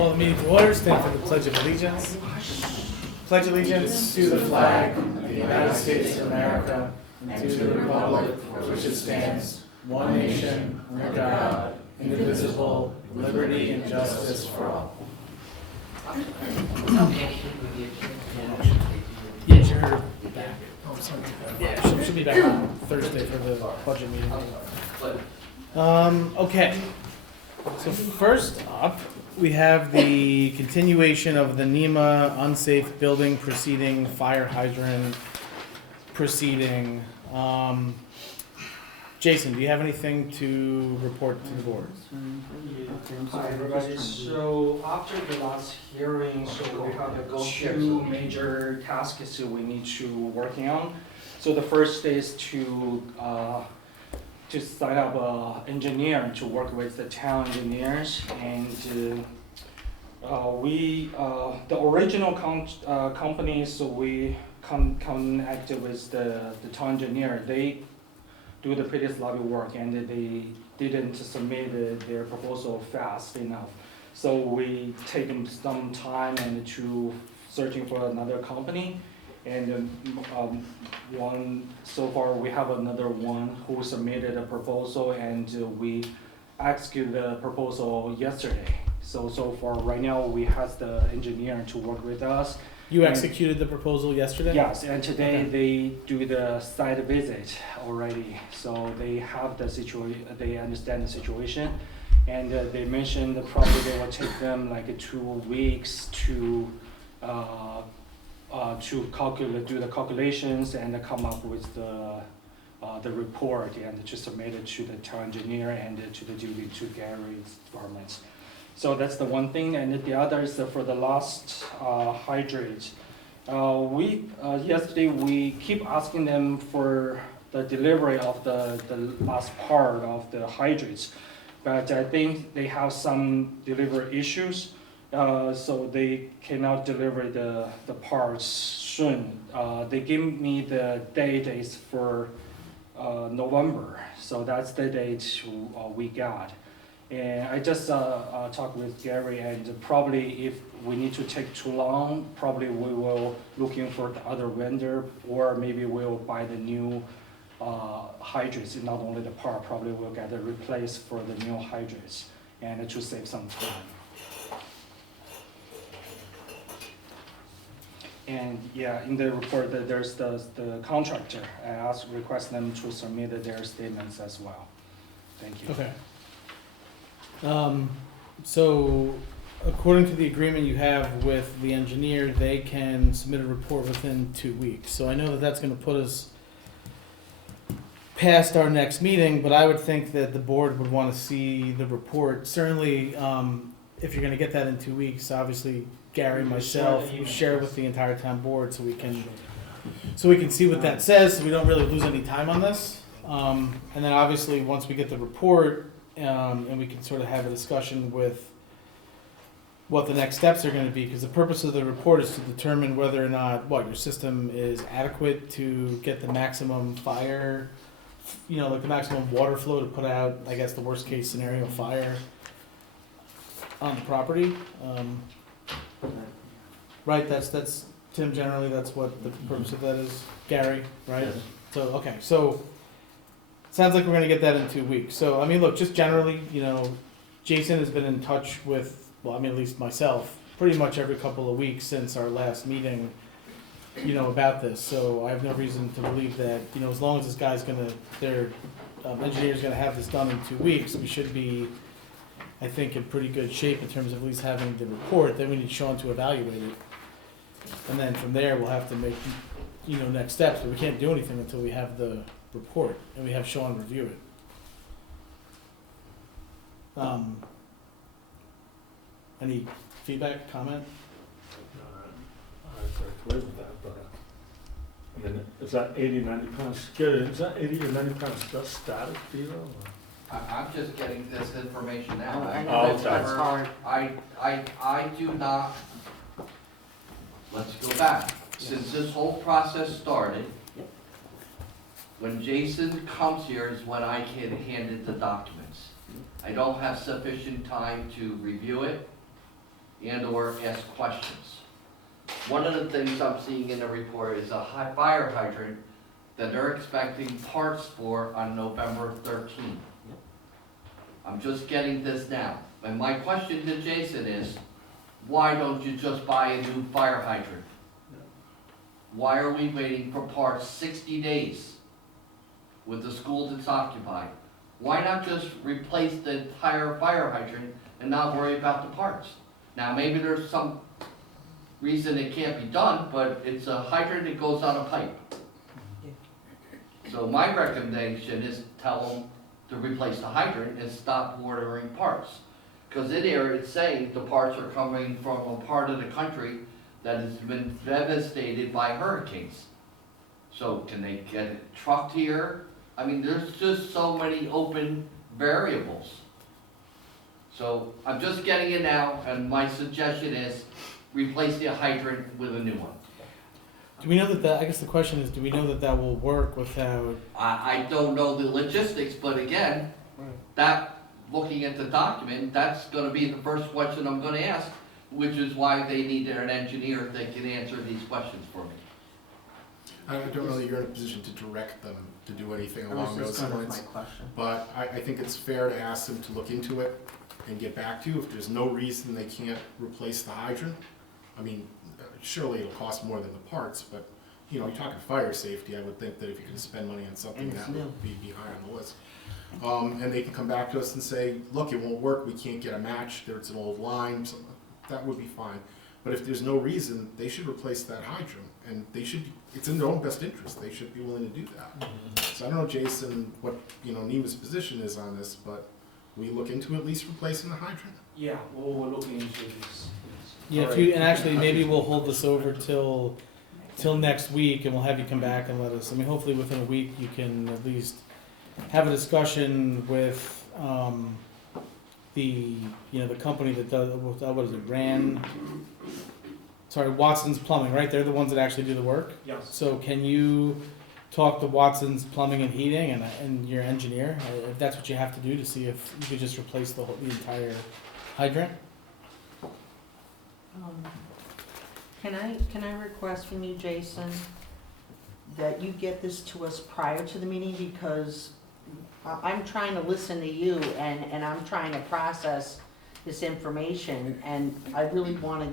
Call the meeting to order, stand for the Pledge of Allegiance. Pledge allegiance to the flag of the United States of America and to the republic for which it stands, one nation, under God, indivisible, liberty and justice for all. Yes, you're back. Oh, sorry. Yeah, she should be back on Thursday for the budget meeting. Okay. So first up, we have the continuation of the NEMA unsafe building proceeding, fire hydrant proceeding. Jason, do you have anything to report to the board? Hi everybody, so after the last hearing, so we have two major tasks that we need to working on. So the first is to sign up an engineer to work with the town engineers, and the original company, so we connected with the town engineer. They do the previous lobby work and they didn't submit their proposal fast enough. So we taken some time and to searching for another company. And so far we have another one who submitted a proposal, and we executed the proposal yesterday. So far right now we have the engineer to work with us. You executed the proposal yesterday? Yes, and today Okay. they do the site visit already. So they have the situation, they understand the situation. And they mentioned that probably they will take them like 2 weeks to calculate, do the calculations and come up with the report and to submit it to the town engineer and to Gary's department. So that's the one thing, and the other is for the last hydrant. Yesterday we keep asking them for the delivery of the last part of the hydrants, but I think they have some delivery issues, so they cannot deliver the parts soon. They give me the date is for November, so that's the date we got. And I just talked with Gary, and probably if we need to take too long, probably we will looking for the other vendor, or maybe we'll buy the new hydrants, not only the part, probably we'll get it replaced for the new hydrants, and to save some time. And yeah, in the report that there's the contractor, I request them to submit their statements as well. Thank you. Okay. So according to the agreement you have with the engineer, they can submit a report within 2 weeks. So I know that that's gonna put us past our next meeting, but I would think that the board would wanna see the report. Certainly, if you're gonna get that in 2 weeks, obviously Gary, myself, we share it with the entire town board so we can see what that says, so we don't really lose any time on this. And then obviously, once we get the report, and we can sort of have a discussion with what the next steps are going to be, because the purpose of the report is to determine whether or not your system is adequate to get the maximum fire, like the maximum water flow to put out, I guess, the worst case scenario fire on the property. Right, that's Tim, generally that's what the purpose of that is. Gary, right? Yes. So, okay, so sounds like we're gonna get that in 2 weeks. So, I mean, look, just generally, Jason has been in touch with, at least myself, pretty much every couple of weeks since our last meeting, about this. So I have no reason to believe that, as long as this guy's their engineer's gonna have this done in 2 weeks, we should be, I think, in pretty good shape in terms of at least having the report. Then we need Sean to evaluate it. And then from there, we'll have to make, next steps, but we can't do anything until we have the report and we have Sean review it. Any feedback, comment? I agree with that, but I mean, is that 80, 90 pounds? Gary, is that 80 or 90 pounds just static steel? I'm just getting this information now. I know Oh, that's okay. hard. I do not, let's go back. Since this whole process started, when Jason comes here is when I can hand it the documents. I don't have sufficient time to review it, and/or ask questions. One of the things I'm seeing in the report is a fire hydrant that they're expecting parts for on November 13th. I'm just getting this now. And my question to Jason is, why don't you just buy a new fire hydrant? Why are we waiting for parts 60 days with the school that's occupied? Why not just replace the entire fire hydrant and not worry about the parts? Now, maybe there's some reason it can't be done, but it's a hydrant that goes on a pipe. So my recommendation is tell them to replace the hydrant and stop ordering parts. Because in there, it's saying the parts are coming from a part of the country that has been devastated by hurricanes. So can they get it trucked here? I mean, there's just so many open variables. So I'm just getting it now, and my suggestion is replace the hydrant with a new one. Do we know that I guess the question is, do we know that will work without? I don't know the logistics, but again, that, looking at the document, that's gonna be the first question I'm gonna ask, which is why they need an engineer that can answer these questions for me. I don't know that you're in a position to direct them to do anything That along was those just kind of lines, my question. but I think it's fair to ask them to look into it and get back to you. If there's no reason they can't replace the hydrant, I mean, surely it'll cost more than the parts, but, you know, you're talking fire safety, I would think that if you can spend money on something, And it's that new. would be high on the list. And they can come back to us and say, look, it won't work, we can't get a match, there's an old line, so that would be fine. But if there's no reason, they should replace that hydrant, and they should, it's in their own best interest, they should be willing to do that. So I don't know, Jason, what, you know, NEMA's position is on this, but we look into at least replacing the hydrant? Yeah, we're looking into this. Yeah, if you, and actually, maybe we'll hold this over till next week, and we'll have you come back and let us, I mean, hopefully within a week, you can at least have a discussion with, the company that does, what is it, Watson's Plumbing, right? They're the ones that actually do the work. Yes. So can you talk to Watson's Plumbing and Heating and your engineer, if that's what you have to do, to see if you could just replace the entire hydrant? Can I request from you, Jason, that you get this to us prior to the meeting, because I'm trying to listen to you and I'm trying to process this information, and I really wanna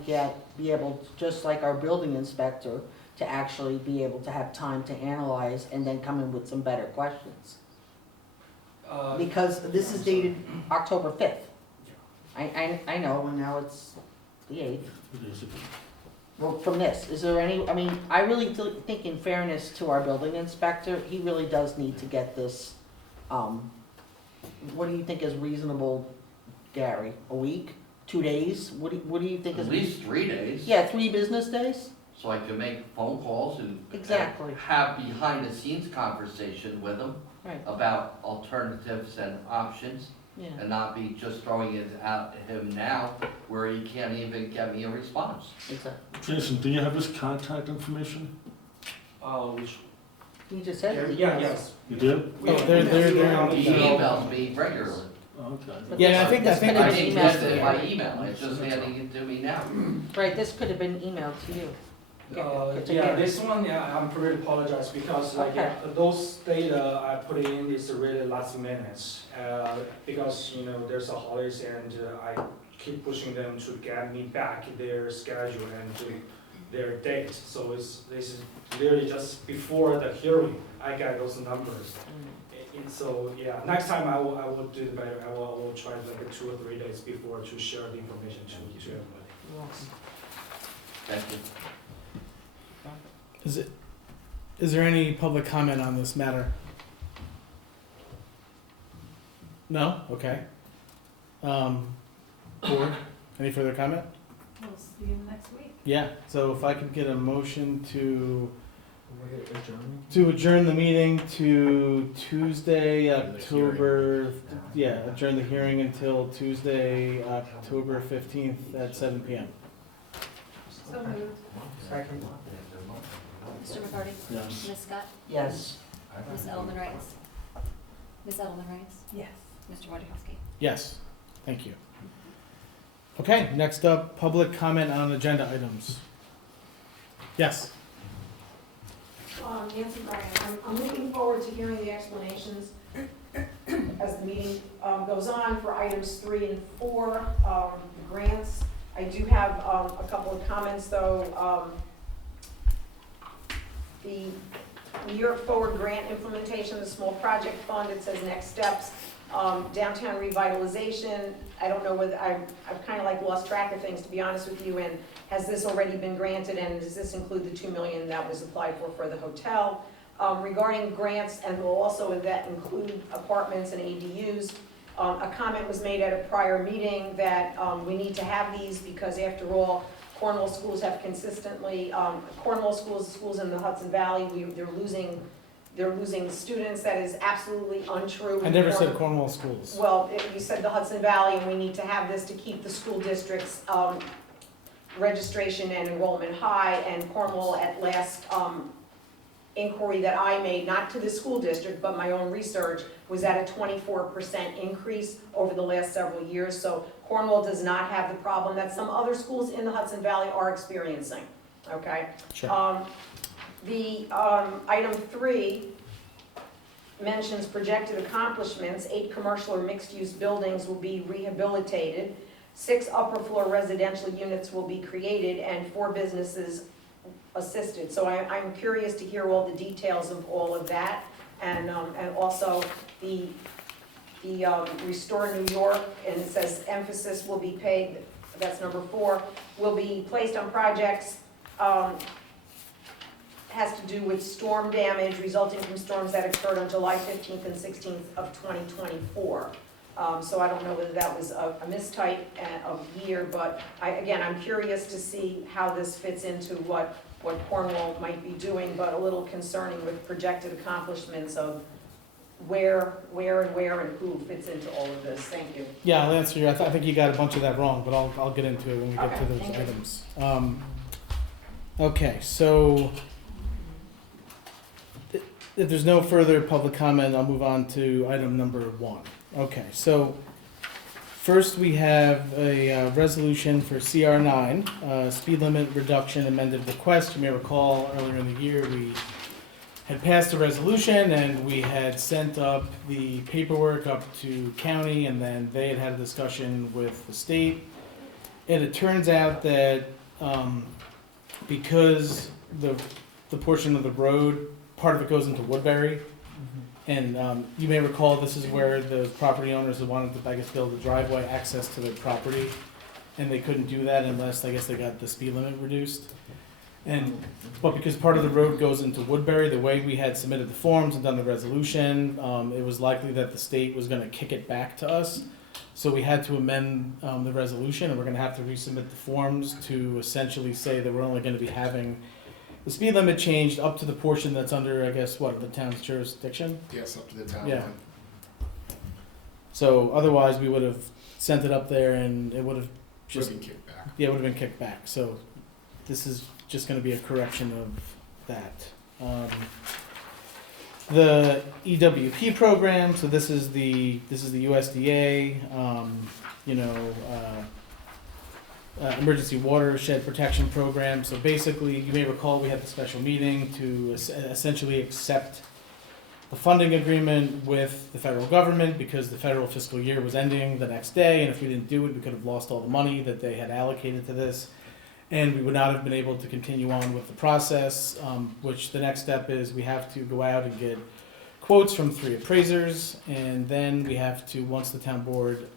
be able, just like our building inspector, to actually be able to have time to analyze and then come in with some better questions. Because this is dated October 5th. I know, and now it's the 8th. Well, from this, is there any, I mean, I really think in fairness to our building inspector, he really does need to get this, what do you think is reasonable, Gary? A week? 2 days? What do you think is? At least 3 days. Yeah, 3 business days? So I can make phone calls and Exactly. have behind the scenes conversation with them Right, about alternatives and options, yeah. and not be just throwing it at him now where he can't even get me a response. Exactly. Jason, do you have his contact information? Which, You just said. yeah, yes. You do? Oh, they're He emails me regularly. Okay. But Yeah, this- I think this could I have I been didn't emailed get to it you. by email, it's just handing it to me now. Right, this could have been emailed to you. Yeah, this one, yeah, I'm pretty apologize because like Okay. those data I put in is really last minute. Because, you know, there's a holidays and I keep pushing them to get me back their schedule and to their date. So this is literally just before the hearing, I got those numbers. And so, yeah, next time I will do better. I will try like 2 or 3 days before to share the information to everybody. Yes. Thank you. Is there any public comment on this matter? No? Okay. Board, any further comment? We'll see you next week. Yeah, so if I could get a motion to adjourn the meeting to Tuesday, October, adjourn the hearing until Tuesday, October 15th at 7 PM. So moved. Second. Mr. McCarty? Yes. Ms. Scott? Yes. Ms. Edelman Rice? Ms. Edelman Rice? Yes. Mr. Wojciechowski? Yes, thank you. Okay, next up, public comment on agenda items. Yes. Nancy Bryan, I'm looking forward to hearing the explanations as the meeting goes on for items 3 and 4, grants. I do have a couple of comments, though. The New York Forward Grant Implementation, the Small Project Fund, it says next steps. Downtown revitalization, I don't know whether, I've kind of like lost track of things, to be honest with you, and has this already been granted, and does this include the $2 million that was applied for the hotel? Regarding grants, and will also that include apartments and ADUs, a comment was made at a prior meeting that we need to have these because after all, Cornwall schools have consistently, Cornwall schools in the Hudson Valley, they're losing students. That is absolutely untrue. I never said Cornwall schools. Well, you said the Hudson Valley, and we need to have this to keep the school districts' registration and enrollment high, and Cornwall at last inquiry that I made, not to the school district, but my own research, was at a 24% increase over the last several years. So Cornwall does not have the problem that some other schools in the Hudson Valley are experiencing, okay? Sure. Item 3 mentions projected accomplishments. 8 commercial or mixed-use buildings will be rehabilitated. 6 upper floor residential units will be created, and 4 businesses assisted. So I'm curious to hear all the details of all of that, and also the Restore New York, and it says emphasis will be paid, that's number 4, will be placed on projects, has to do with storm damage resulting from storms that occurred on July 15th and 16th of 2024. So I don't know whether that was a mistype of year, but I'm curious to see how this fits into what Cornwall might be doing, but a little concerning with projected accomplishments of where and who fits into all of this. Thank you. Yeah, I'll answer you. I think you got a bunch of that wrong, but I'll get into it when we get Okay, to those thank you. items. Okay, so if there's no further public comment, I'll move on to item number 1. Okay, so first we have a resolution for CR9, speed limit reduction amended request. You may recall earlier in the year we had passed a resolution and we had sent up the paperwork up to county, and then they had a discussion with the state. And it turns out that because the portion of the road, part of it goes into Woodbury, and you may recall this is where the property owners that wanted to, I guess, build a driveway access to their property, and they couldn't do that unless, I guess, they got the speed limit reduced. But because part of the road goes into Woodbury, the way we had submitted the forms and done the resolution, it was likely that the state was gonna kick it back to us. So we had to amend the resolution, and we're gonna have to resubmit the forms to essentially say that we're only gonna be having the speed limit changed up to the portion that's under, I guess, the town's jurisdiction? Yes, up to the town Yeah. line. So otherwise, we would have sent it up there and it would have Just just, be kicked back. yeah, it would have been kicked back. So this is just gonna be a correction of that. The EWP program, so this is the USDA, emergency watershed protection program. So basically, you may recall we had the special meeting to essentially accept the funding agreement with the federal government because the federal fiscal year was ending the next day, and if we didn't do it, we could have lost all the money that they had allocated to this, and we would not have been able to continue on with the process, which the next step is we have to go out and get quotes from 3 appraisers, and then we have to, once the town board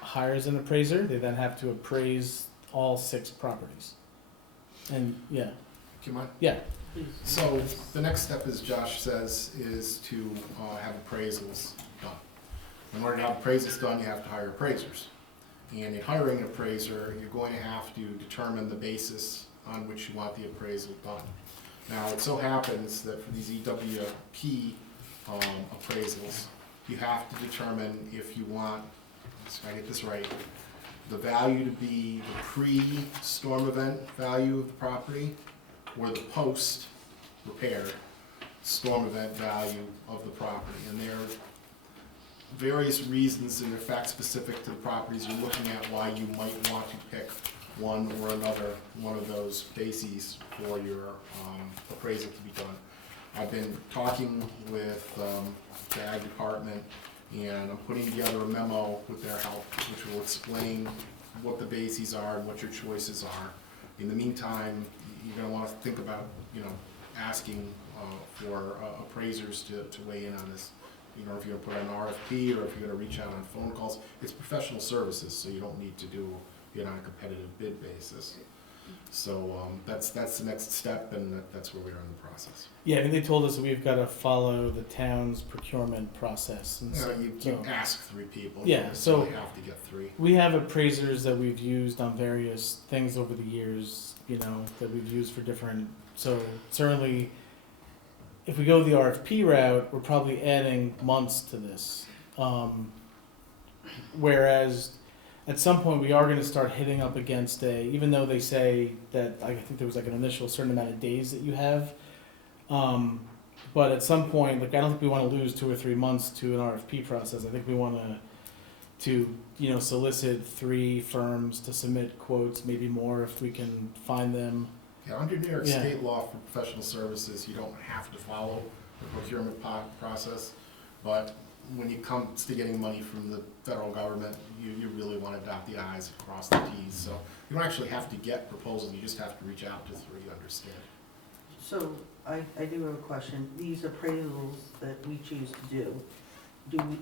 hires an appraiser, they then have to appraise all 6 properties. And, yeah, Do you mind? yeah. So the next step, as Josh says, is to have appraisals done. In order to have appraisals done, you have to hire appraisers. And in hiring an appraiser, you're going to have to determine the basis on which you want the appraisal done. Now, it so happens that for these EWP appraisals, you have to determine if you want, so I get this right, the value to be the pre-storm event value of the property or the post-repair storm event value of the property. And various reasons, and they're fact specific to the properties you're looking at, why you might want to pick one or another, one of those bases for your appraisal to be done. I've been talking with the ag department, and I'm putting together a memo with their help, which will explain what the bases are and what your choices are. In the meantime, you're gonna wanna think about, asking for appraisers to weigh in on this. If you're gonna put an RFP or if you're gonna reach out on phone calls, it's professional services, so you don't need to do it on a competitive bid basis. So that's the next step, and that's where we are in the process. Yeah, I mean, they told us that we've got to follow the town's procurement process. And so, You ask 3 people. Yeah, You don't so- necessarily have to get 3. we have appraisers that we've used on various things over the years, that we've used for different, so certainly if we go the RFP route, we're probably adding months to this. Whereas at some point we are gonna start hitting up against even though they say that, I think there was like an initial certain amount of days that you have. But at some point, I don't think we wanna lose 2 or 3 months to an RFP process. I think we wanna solicit 3 firms to submit quotes, maybe more if we can find them. Yeah, under New York Yeah. state law for professional services, you don't have to follow the procurement process, but when it comes to getting money from the federal government, you really want to dot the i's and cross the t's. So you don't actually have to get proposals, you just have to reach out to 3 to understand. So I do have a question. These appraisals that we choose to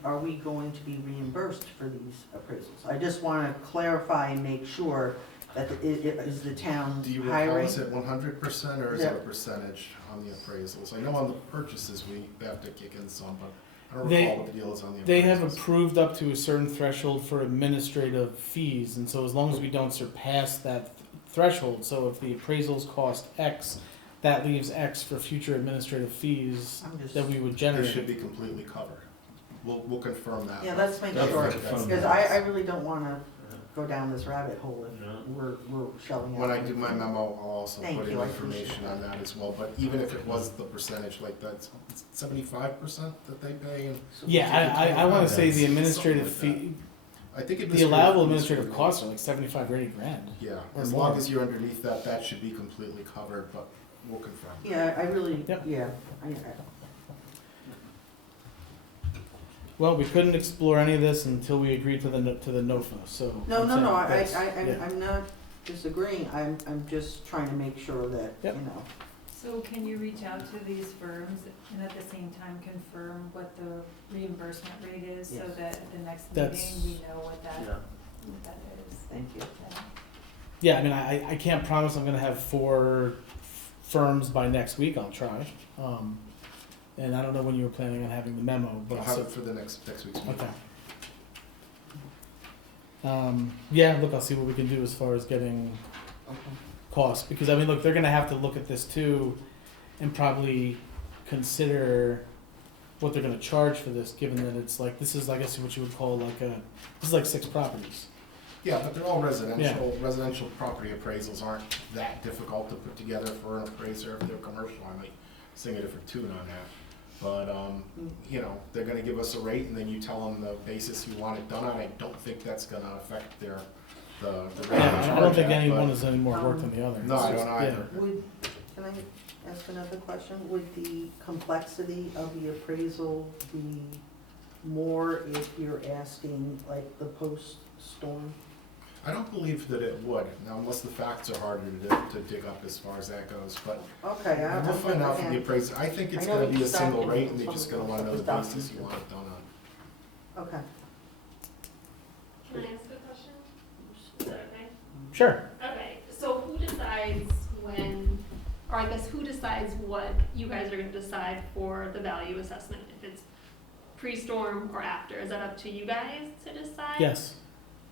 are we going to be reimbursed for these appraisals? I just want to clarify and make sure that is the town Do you recall, hiring? is it 100% or is it Yeah. a percentage on the appraisals? I know on the purchases, we have to kick in some, but I don't They- recall what the deal is on the appraisals. They have approved up to a certain threshold for administrative fees, and so as long as we don't surpass that threshold, so if the appraisals cost X, that leaves X for future administrative fees I'm just- that we would They generate. should be completely covered. We'll confirm that. Yeah, let's make That's sure, right, from- because I really don't want to go down this rabbit hole if No. we're shelling out. When I do my memo, I'll also Thank put in you, I appreciate information on that as well, but even if it was the percentage like that, it's 75% that they pay, and Yeah, I wanna say the administrative Something like fee, I think the allowable fees administrative would be- costs are like 75 or 80 grand. Yeah, or as more. long as you're underneath that, that should be completely covered, but we'll confirm. Yeah, I really, Yep. yeah. Well, we couldn't explore any of this until we agreed to the NOFA, so. No, I'm no, no, saying that's- yeah. I'm not disagreeing. I'm just trying to make sure that, Yep. So can you reach out to these firms and at the same time confirm what the reimbursement rate is so Yes. that at the next That's- meeting, we know what that is? Thank you. Yeah, I mean, I can't promise I'm gonna have 4 firms by next week, I'll try. And I don't know when you were planning on having the memo, I'll but. have it for the next week's meeting. Okay. Yeah, look, I'll see what we can do as far as getting Okay. costs, because I mean, look, they're gonna have to look at this too and probably consider what they're gonna charge for this, given that it's like, this is, I guess, what you would call like this is like 6 properties. Yeah, but they're all residential. Residential property appraisals aren't that difficult to put together for an appraiser. If they're commercial, I might sing a different tune on that. But, they're gonna give us a rate, and then you tell them the basis you want it done on. I don't think that's gonna affect the rate they Yeah, I don't charge think at, any but- one is any more work than the other. No, It's I just- don't yeah. either. Can I ask another question? Would the complexity of the appraisal be more if you're asking like the post-storm? I don't believe that it would, now unless the facts are harder to dig up as far as that goes, but Okay, we'll find out from the okay. appraiser. I think it's I know gonna be a each single document rate, and they're is just something gonna wanna know the that's basis you documented. want it done on. Okay. Can I ask a question? Is that okay? Sure. Okay, so who decides when, or I guess who decides what you guys are gonna decide for the value assessment? If it's pre-storm or after, is that up to you guys to decide? Yes.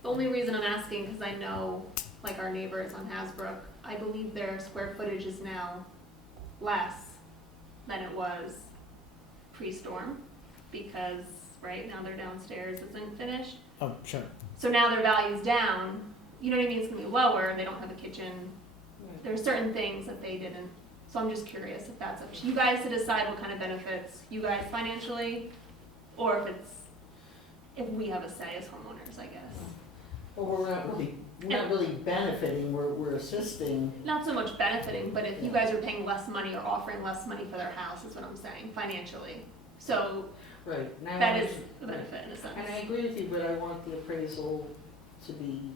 The only reason I'm asking, because I know, like our neighbors on Hasbrook, I believe their square footage is now less than it was pre-storm, because right now their downstairs isn't finished. Oh, sure. So now their value's down, you know what I mean, it's gonna be lower, they don't have a kitchen. There's certain things that they didn't, so I'm just curious if that's up to you guys to decide what kind of benefits you guys financially, or if it's if we have a say as homeowners, I guess. Well, we're not really benefiting, we're assisting. Not so much benefiting, but if you guys are paying less money or offering less money for their house, is what I'm saying, financially. So Right. Now, that is a benefit in a sense. And I agree with you, but I want the appraisal to be,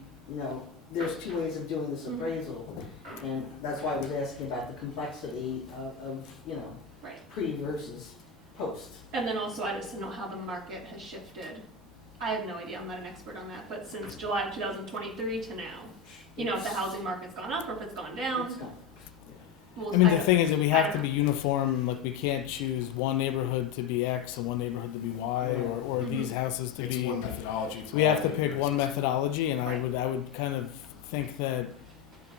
there's two ways of doing this appraisal. And that's why I was asking about the complexity of Right. pre versus post. And then also, I just don't know how the market has shifted. I have no idea, I'm not an expert on that, but since July of 2023 to now, if the housing market's gone up or if it's gone down. It's gone. I mean, the thing is that we have to be uniform, like we can't choose one neighborhood to be X and one neighborhood to be Y, or these houses to It's be. one methodology. We have to pick one methodology, and I would kind of think that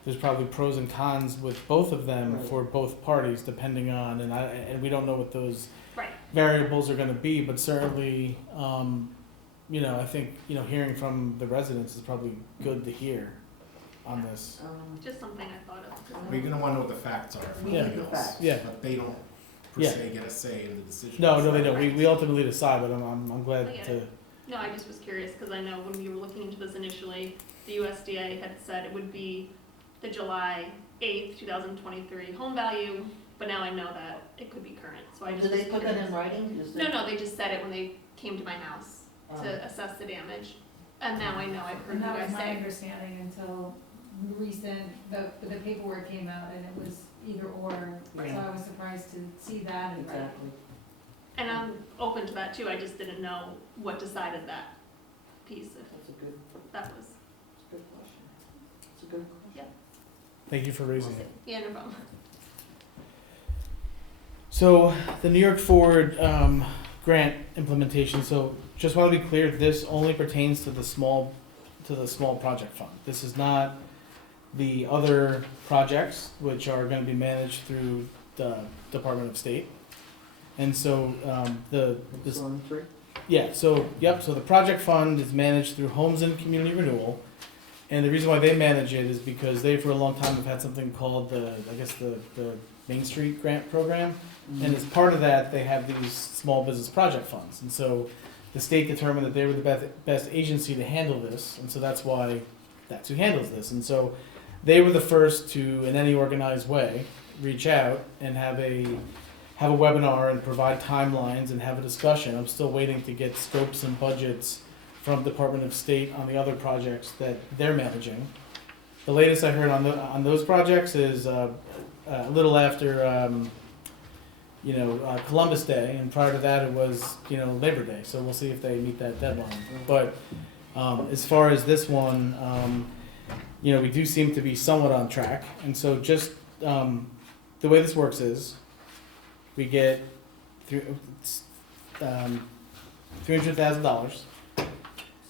there's probably pros and cons with both of them Right. for both parties, depending on, and we don't know what those Right. variables are gonna be, but certainly, I think, hearing from the residents is probably good to hear on this. Just something I thought of. We're gonna wanna know what the facts are, if We nothing need the else. facts. Yeah. But they don't, per Yeah. se, get a say in the decision. No, they don't. We ultimately decide, but I'm glad I get to. No, I just was curious, because I know when we were looking into this initially, the USDA had said it would be the July 8th, 2023 home value, but now I know that it could be current, so I just Did they was put that curious. in writing? No, they just said it when they came to my house Um, to assess the damage, and now I know, I've heard And you that guys was my say. understanding until the paperwork came out and it was either or. So Yeah. I was surprised to see that and Exactly. And I'm open to that too, I just didn't know what decided that piece, if That's a good that was. question. It's a good question. Thank you for raising it. Yeah, no problem. So the New York Forward grant implementation. So just want to be clear, this only pertains to the small project fund. This is not the other projects which are going to be managed through the Department of State. And so this, So, 3? yeah, so the project fund is managed through Homes and Community Renewal. And the reason why they manage it is because they for a long time have had something called the Main Street Grant Program. And as part of that, they have these small business project funds. And so the state determined that they were the best agency to handle this. And so that's why that's who handles this. And so they were the first to, in any organized way, reach out and have a webinar and provide timelines and have a discussion. I'm still waiting to get scopes and budgets from Department of State on the other projects that they're managing. The latest I heard on those projects is a little after Columbus Day, and prior to that it was Labor Day. So we'll see if they meet that deadline. But as far as this one, we do seem to be somewhat on track. And so just the way this works is we get $300,000,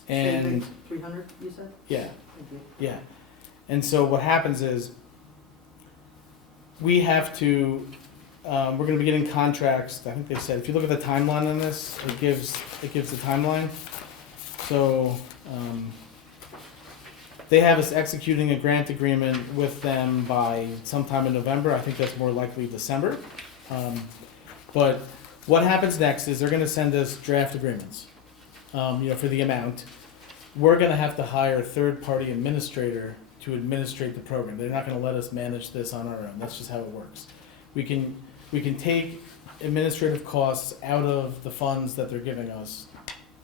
and 300, you said? yeah. Thank you. Yeah, and so what happens is, we have to, we're gonna be getting contracts, I think they said, if you look at the timeline on this, it gives the timeline. So, they have us executing a grant agreement with them by sometime in November, I think that's more likely December. But what happens next is they're gonna send us draft agreements, for the amount. We're gonna have to hire a third-party administrator to administrate the program. They're not gonna let us manage this on our own. That's just how it works. We can take administrative costs out of the funds that they're giving us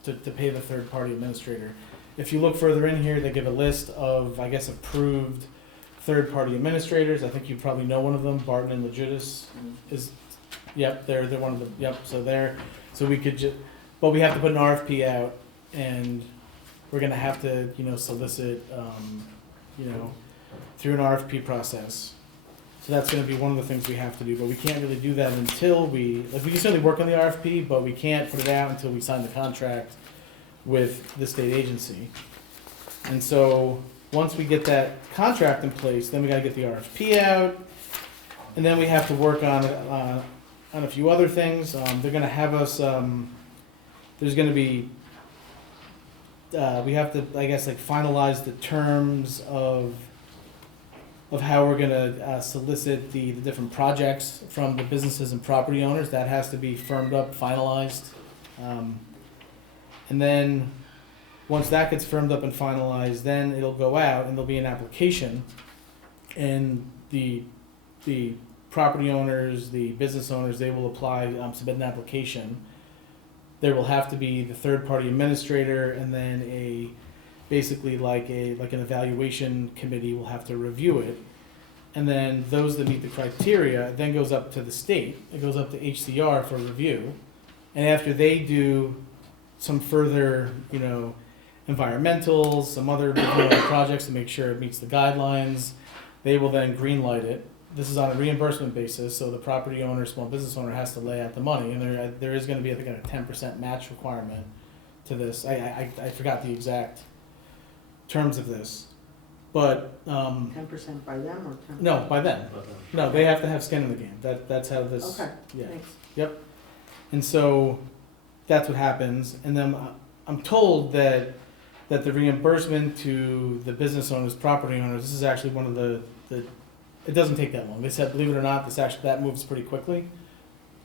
to pay the third-party administrator. If you look further in here, they give a list of, I guess, approved third-party administrators. I think you probably know one of them, Barton and Legidus is, yep, they're one of them, yep, so we could but we have to put an RFP out, and we're gonna have to, solicit, through an RFP process. So that's gonna be one of the things we have to do, but we can't really do that until we can certainly work on the RFP, but we can't put it out until we sign the contract with the state agency. And so, once we get that contract in place, then we gotta get the RFP out, and then we have to work on a few other things. They're gonna have us, there's gonna be, we have to, I guess, finalize the terms of how we're gonna solicit the different projects from the businesses and property owners. That has to be firmed up, finalized. And then, once that gets firmed up and finalized, then it'll go out and there'll be an application. And the property owners, the business owners, they will apply, submit an application. There will have to be the third-party administrator, and then basically like an evaluation committee will have to review it. And then those that meet the criteria, it then goes up to the state, it goes up to HCR for review. And after they do some further, environmentals, some other projects to make sure it meets the guidelines, they will then green light it. This is on a reimbursement basis, so the property owner, small business owner has to lay out the money, and there is gonna be, I think, a 10% match requirement to this. I forgot the exact terms of this, but, 10% by them or 10%? no, by them. No, they have to have skin in the game. That's how this, Okay, yeah. thanks. And so that's what happens. And then I'm told that the reimbursement to the business owners, property owners, this is actually one of the it doesn't take that long. They said, believe it or not, that moves pretty quickly.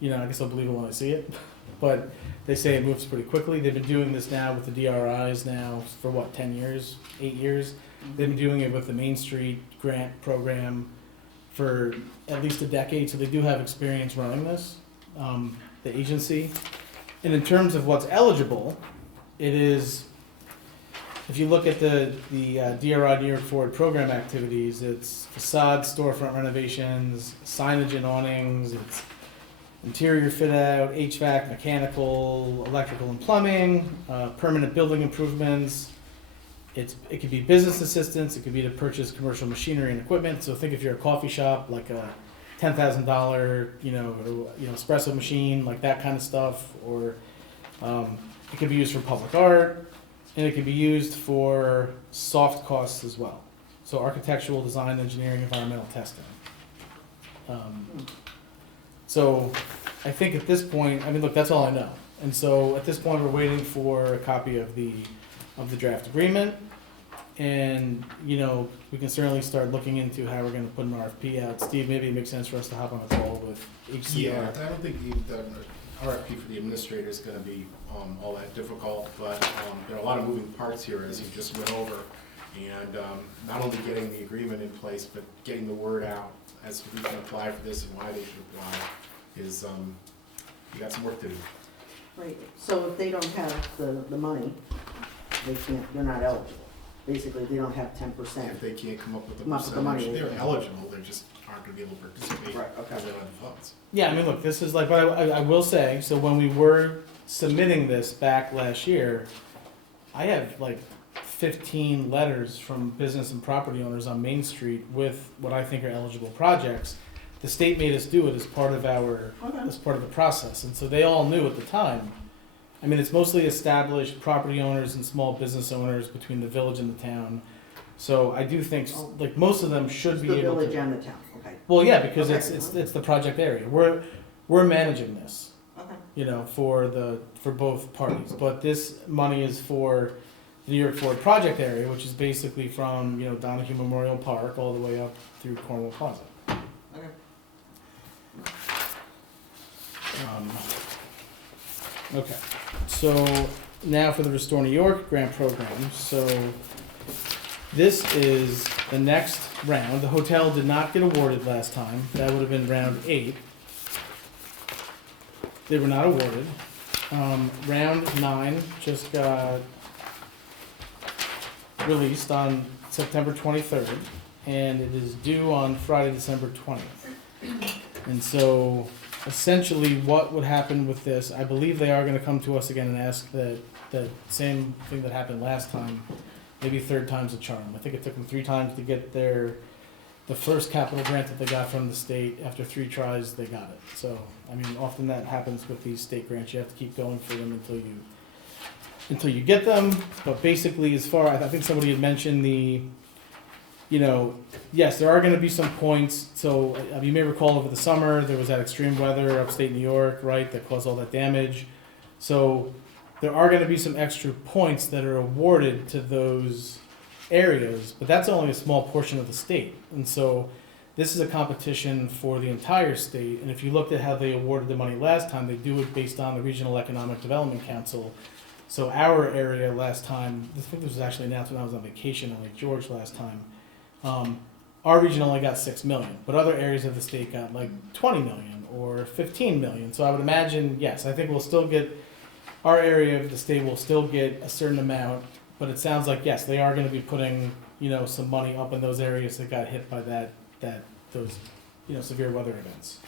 I guess I'll believe it when I see it. But they say it moves pretty quickly. They've been doing this now with the DRIs now for what, 10 years, 8 years? They've been doing it with the Main Street grant program for at least a decade, so they do have experience running this, the agency. And in terms of what's eligible, it is, if you look at the DRI New York Forward program activities, it's facade, storefront renovations, signage and awnings, it's interior fit out, HVAC, mechanical, electrical and plumbing, permanent building improvements. It could be business assistance, it could be to purchase commercial machinery and equipment. So think if you're a coffee shop, like a $10,000, espresso machine, like that kind of stuff, or it could be used for public art. And it can be used for soft costs as well. So architectural, design, engineering, environmental testing. So I think at this point, look, that's all I know. And so at this point, we're waiting for a copy of the draft agreement. And, we can certainly start looking into how we're gonna put an RFP out. Steve, maybe it makes sense for us to hop on a call with HCR. Yeah, I don't think the RFP for the administrator is gonna be all that difficult, but there are a lot of moving parts here, as you just went over. And not only getting the agreement in place, but getting the word out as to who can apply for this and why they should apply is, you got some work to do. Right, so if they don't have the money, they're not eligible. Basically, they don't have 10%. If they can't come up with Come a up with the money, percentage, they're eligible, they just aren't gonna be able to participate Right, okay. because they don't have the funds. Yeah, look, this is like, but I will say, so when we were submitting this back last year, I have like 15 letters from business and property owners on Main Street with what I think are eligible projects. The state made us do it as part of the process, and so they all knew at the time. It's mostly established property owners and small business owners between the village and the town. So I do think, like, most of them should be The able to. village and the town, okay. Well, yeah, because Okay. it's the project area. We're managing this, Okay. for both parties. But this money is for the New York Forward project area, which is basically from, Donahue Memorial Park all the way up through Cornwall Plaza. Okay. Okay, so now for the Restore New York grant program. So this is the next round. The hotel did not get awarded last time. That would have been round 8. They were not awarded. Round 9 just got released on September 23rd, and it is due on Friday, December 20th. And so essentially what would happen with this, I believe they are gonna come to us again and ask the same thing that happened last time, maybe third time's a charm. I think it took them 3 times to get the first capital grant that they got from the state. After 3 tries, they got it. So, often that happens with these state grants. You have to keep going for them until you get them. But basically, I think somebody had mentioned yes, there are going to be some points. So you may recall over the summer, there was that extreme weather upstate New York, right, that caused all that damage. So there are going to be some extra points that are awarded to those areas, but that's only a small portion of the state. And so this is a competition for the entire state. And if you looked at how they awarded the money last time, they do it based on the Regional Economic Development Council So our area last time, I think this was actually announced when I was on vacation on Lake George last time. Our region only got 6 million, but other areas of the state got like 20 million or 15 million. So I would imagine, yes, I think we'll still get, our area of the state will still get a certain amount, but it sounds like, yes, they are gonna be putting, you know, some money up in those areas that got hit by those, you know, severe weather events.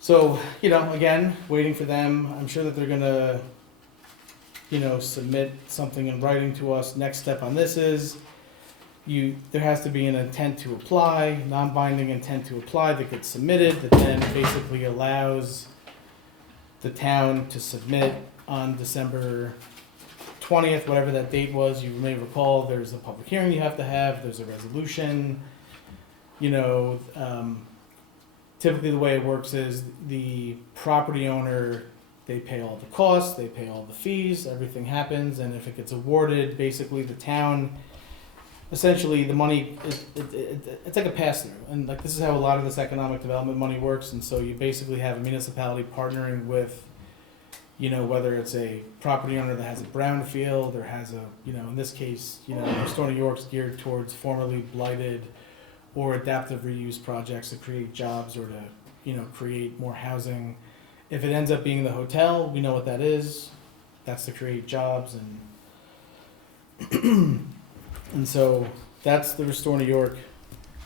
So, you know, again, waiting for them. I'm sure that they're gonna, you know, submit something in writing to us. Next step on this is there has to be an intent to apply, non-binding intent to apply that gets submitted, that then basically allows the town to submit on December 20th, whatever that date was. You may recall there's a public hearing you have to have, there's a resolution. You know, typically the way it works is the property owner, they pay all the costs, they pay all the fees, everything happens, and if it gets awarded, basically the town, essentially the money, it's like a pass-through. And like this is how a lot of this economic development money works, and so you basically have a municipality partnering with, you know, whether it's a property owner that has a brownfield or has a, you know, in this case, you know, Restore New York's geared towards formerly blighted or adaptive reuse projects to create jobs or to, you know, create more housing. If it ends up being the hotel, we know what that is. That's to create jobs, and and so that's the Restore New York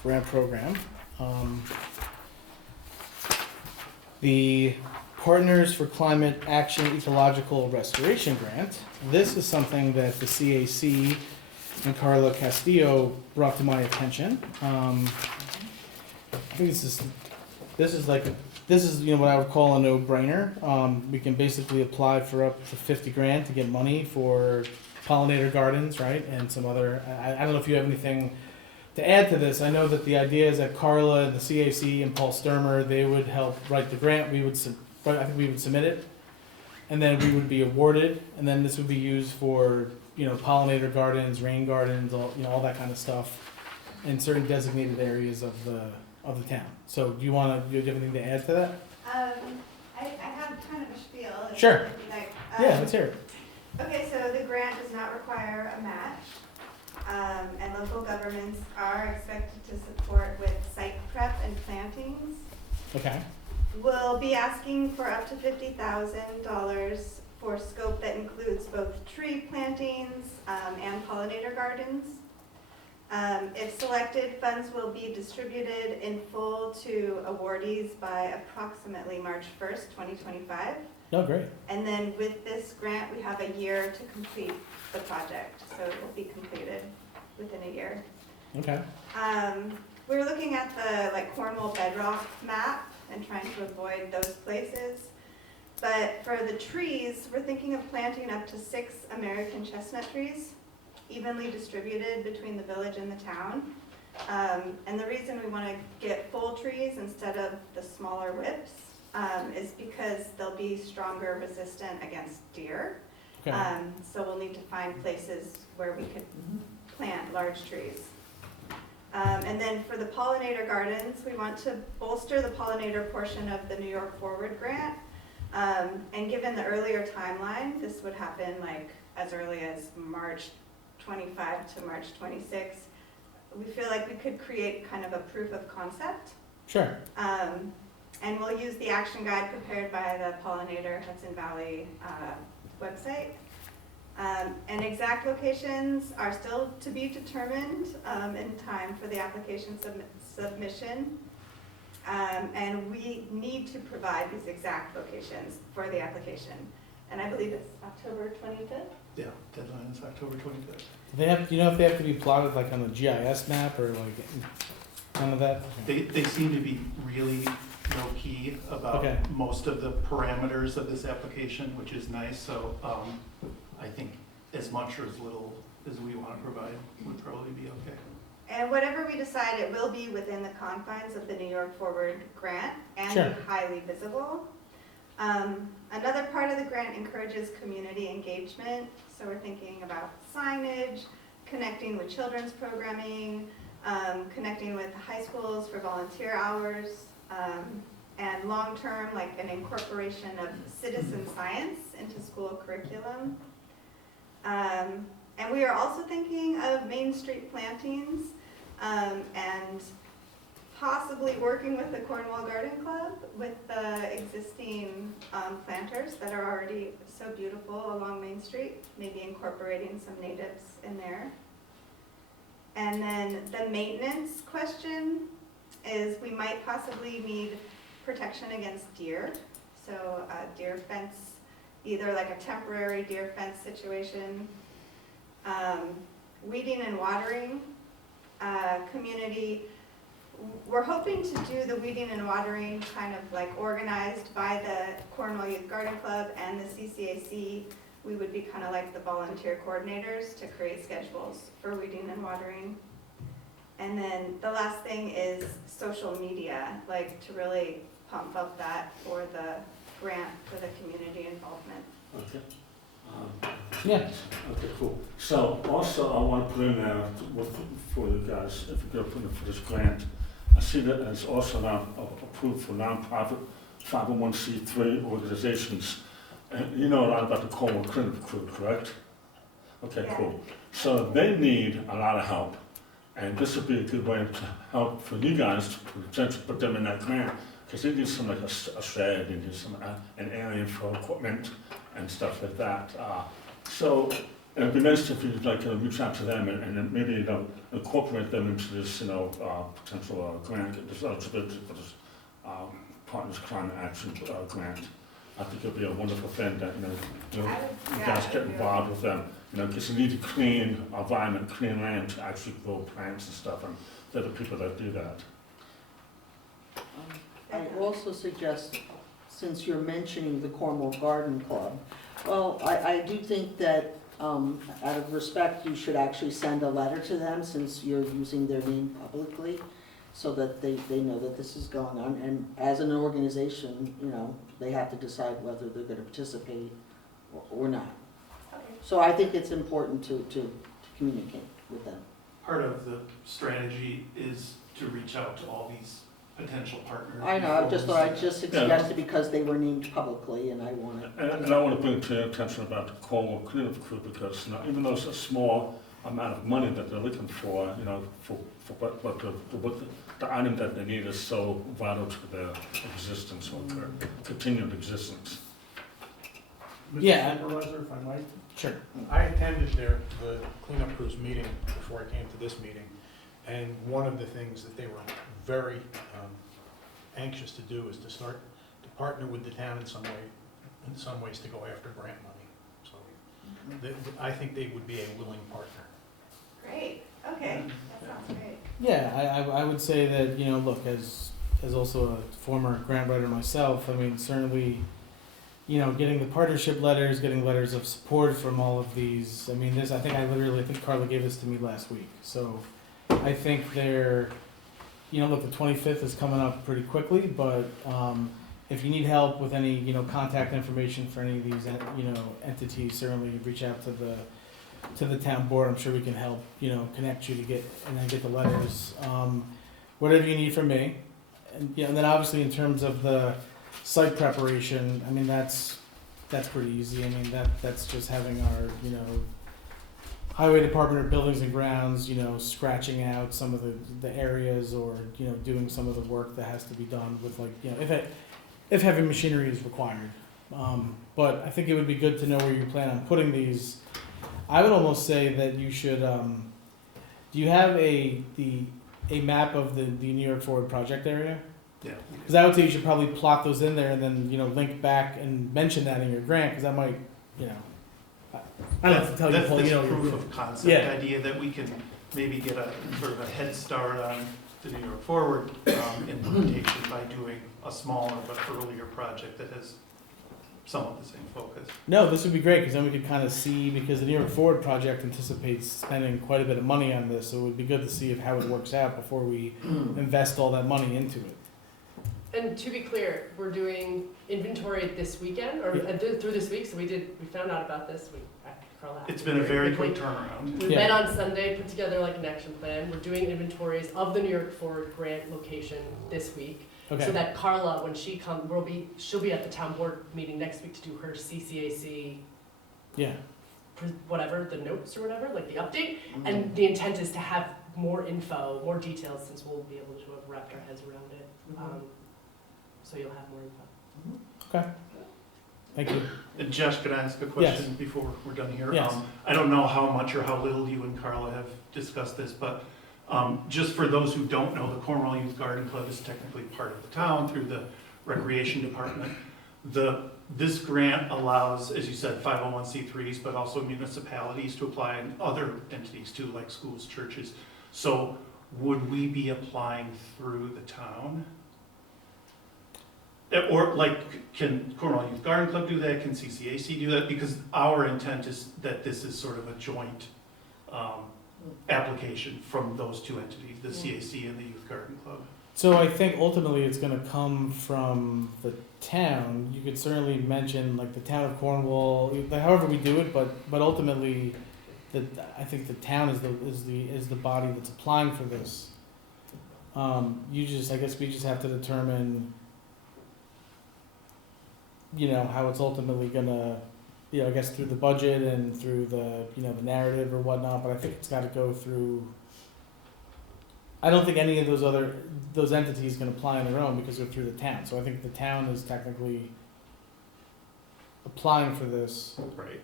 grant program. The Partners for Climate Action Ecological Restoration Grant. This is something that the CAC and Carla Castillo brought to my attention. I think this is you know what I would call a no-brainer. We can basically apply for up to 50 grand to get money for pollinator gardens, right, and some other. I don't know if you have anything to add to this. I know that the idea is that Carla and the CAC and Paul Sturmer, they would help write the grant. I think we would submit it, and then we would be awarded, and then this would be used for, you know, pollinator gardens, rain gardens, all that kind of stuff, in certain designated areas of the town. So do you have anything to add to that? I have kind of a spiel. if Sure. you'd like. Yeah, let's hear it. Okay, so the grant does not require a match, and local governments are expected to support with site prep and plantings. Okay. We'll be asking for up to $50,000 for scope that includes both tree plantings and pollinator gardens. If selected, funds will be distributed in full to awardees by approximately March 1st, 2025. Oh, great. And then with this grant, we have a year to complete the project, so it will be completed within a year. Okay. We're looking at the Cornwall bedrock map and trying to avoid those places. But for the trees, we're thinking of planting up to 6 American chestnut trees, evenly distributed between the village and the town. And the reason we want to get full trees instead of the smaller whips is because they'll be stronger resistant against deer. Okay. So we'll need to find places where we could plant large trees. And then for the pollinator gardens, we want to bolster the pollinator portion of the New York Forward grant. And given the earlier timeline, this would happen as early as March 25 to March 26. We feel like we could create kind of a proof of concept. Sure. And we'll use the action guide prepared by the Pollinator Hudson Valley website. And exact locations are still to be determined in time for the application submission. And we need to provide these exact locations for the application. And I believe it's October 25th? Yeah, deadline is October 25th. Do you know if they have to be plotted on a GIS map or none of that? They seem to be really low-key about Okay. most of the parameters of this application, which is nice. So I think as much or as little as we want to provide would probably be okay. And whatever we decide, it will be within the confines of the New York Forward grant and Sure. be highly visible. Another part of the grant encourages community engagement. So we're thinking about signage, connecting with children's programming, connecting with high schools for volunteer hours. and long-term, like an incorporation of citizen science into school curriculum. And we are also thinking of Main Street plantings, and possibly working with the Cornwall Garden Club with the existing planters that are already so beautiful along Main Street, maybe incorporating some natives in there. And then the maintenance question is we might possibly need protection against deer. So a deer fence, either like a temporary deer fence situation, weeding and watering, community. We're hoping to do the weeding and watering kind of like organized by the Cornwall Youth Garden Club and the CCAC. We would be kind of like the volunteer coordinators to create schedules for weeding and watering. And then the last thing is social media, like to really pump up that for the grant for the community involvement. Okay. Yeah. Okay, cool. So also I want to put in there for you guys, if you're going to put in for this grant, I see that it's also now approved for nonprofit 501c3 organizations. And you know a lot about the Cornwall Clinic Crew, correct? Okay, Yeah. cool. So they need a lot of help. And this would be a good way to help for you guys to potentially put them in that grant, because they need some like a shed, they need some an area for equipment and stuff like that. So it'd be nice if you'd like to reach out to them and then maybe incorporate them into this, potential grant, this eligibility for this Partners Climate Action grant. I think it'd be a wonderful thing that you guys get involved with them. Because you need a clean environment, clean land to actually grow plants and stuff, and they're the people that do that. I also suggest, since you're mentioning the Cornwall Garden Club, well, I do think that out of respect, you should actually send a letter to them since you're using their name publicly, so that they know that this is going on. And as an organization, they have to decide whether they're going to participate or not. So I think it's important to communicate with them. Part of the strategy is to reach out to all these potential partners. I know, I just suggested because they were named publicly and I want to. And I want to bring to your attention about the Cornwall Clinic Crew, because even though it's a small amount of money that they're looking for, but the item that they need is so vital to their existence or their continued existence. Yeah. Mr. Supervisor, if I might, Sure. I attended the cleanup crew's meeting before I came to this meeting, and one of the things that they were very anxious to do is to partner with the town in some ways to go after grant money. So I think they would be a willing partner. Great, okay, that sounds great. Yeah, I would say that, look, as also a former grant writer myself, I mean, certainly, getting the partnership letters, getting letters of support from all of these. I mean, I think Carla gave this to me last week. So I think look, the 25th is coming up pretty quickly, but if you need help with any, contact information for any of these, entities, certainly reach out to the town board. I'm sure we can help, connect you to get the letters. Whatever you need from me. And then obviously in terms of the site preparation, I mean, that's pretty easy. I mean, that's just having our, highway department or buildings and grounds, scratching out some of the areas or, doing some of the work that has to be done with if heavy machinery is required. But I think it would be good to know where you plan on putting these. I would almost say that you should, do you have a map of the New York Forward project area? Yeah. Because I would say you should probably plot those in there and then, link back and mention that in your grant, because that might, I don't have to tell you. That's Paul, this proof of concept Yeah. idea that we can maybe get a sort of a head start on the New York Forward implementation by doing a smaller but earlier project that has somewhat the same focus. No, this would be great, because then we could kind of see, because the New York Forward project anticipates spending quite a bit of money on this, so it would be good to see how it works out before we invest all that money into it. And to be clear, we're doing inventory this weekend, or through this week, so we found out about this, Carl asked. It's been a very quick turnaround. We met on Sunday, put together like an action plan. We're doing inventories of the New York Forward grant location this week. So Okay, that Carla, when she comes, she'll be at the town board meeting next week to do her CCAC, yeah, whatever, the notes or whatever, like the update. Mm-hmm. And the intent is to have more info, more details, since we'll be able to have wrapped our heads around it. So you'll have more info. okay. Thank you. And Josh, could I ask a question before we're done here? Yes. I don't know how much or how little you and Carla have discussed this, but just for those who don't know, the Cornwall Youth Garden Club is technically part of the town through the Recreation Department. This grant allows, as you said, 501c3s, but also municipalities to apply and other entities too, like schools, churches. So would we be applying through the town? Or like, can Cornwall Youth Garden Club do that? Can CCAC do that? Because our intent is that this is sort of a joint application from those two entities, the CAC and the Youth Garden Club. So I think ultimately it's gonna come from the town. You could certainly mention like the town of Cornwall, however we do it, but ultimately, I think the town is the body that's applying for this. I guess we just have to determine, how it's ultimately gonna, I guess through the budget and through the, the narrative or whatnot, but I think it's gotta go through. I don't think any of those entities can apply on their own because they're through the town, so I think the town is technically applying for this. Right.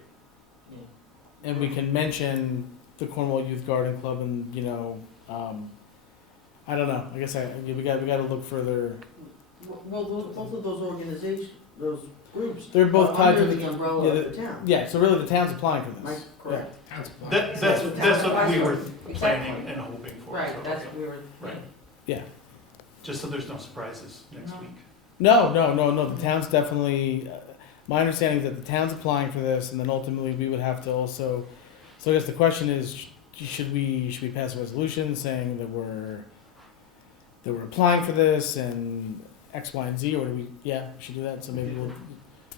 And we can mention the Cornwall Youth Garden Club and, I don't know, I guess we gotta look further. Well, both of those organizations, those groups. They're both are tied to under the- the umbrella of the town. Yeah, so really the town's applying for Right, this. correct. That's what we were Exactly. planning and hoping for. Right, so, that's okay. what we were. Right. Yeah. Just so there's no surprises next week. No, the town's definitely, my understanding is that the town's applying for this, and then ultimately we would have to also, so I guess the question is, should we pass a resolution saying that we're applying for this and X, Y, and Z, or do we, we should do that, so maybe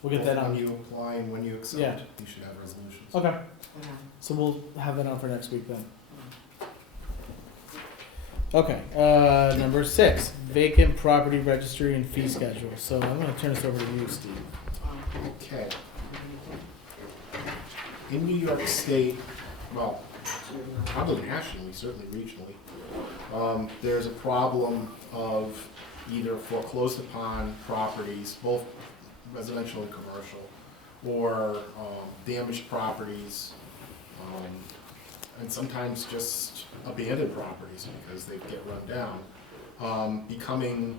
we'll get that When on. you apply and when you accept, Yeah. you should have resolutions. Okay, Yeah. so we'll have that on for next week then. Okay, number 6, vacant property registry and fee schedule. So I'm gonna turn this over to you, Steve. Okay. In New York State, well, probably nationally, certainly regionally, there's a problem of either foreclosed upon properties, both residential and commercial, or damaged properties, and sometimes just abandoned properties because they get run down, becoming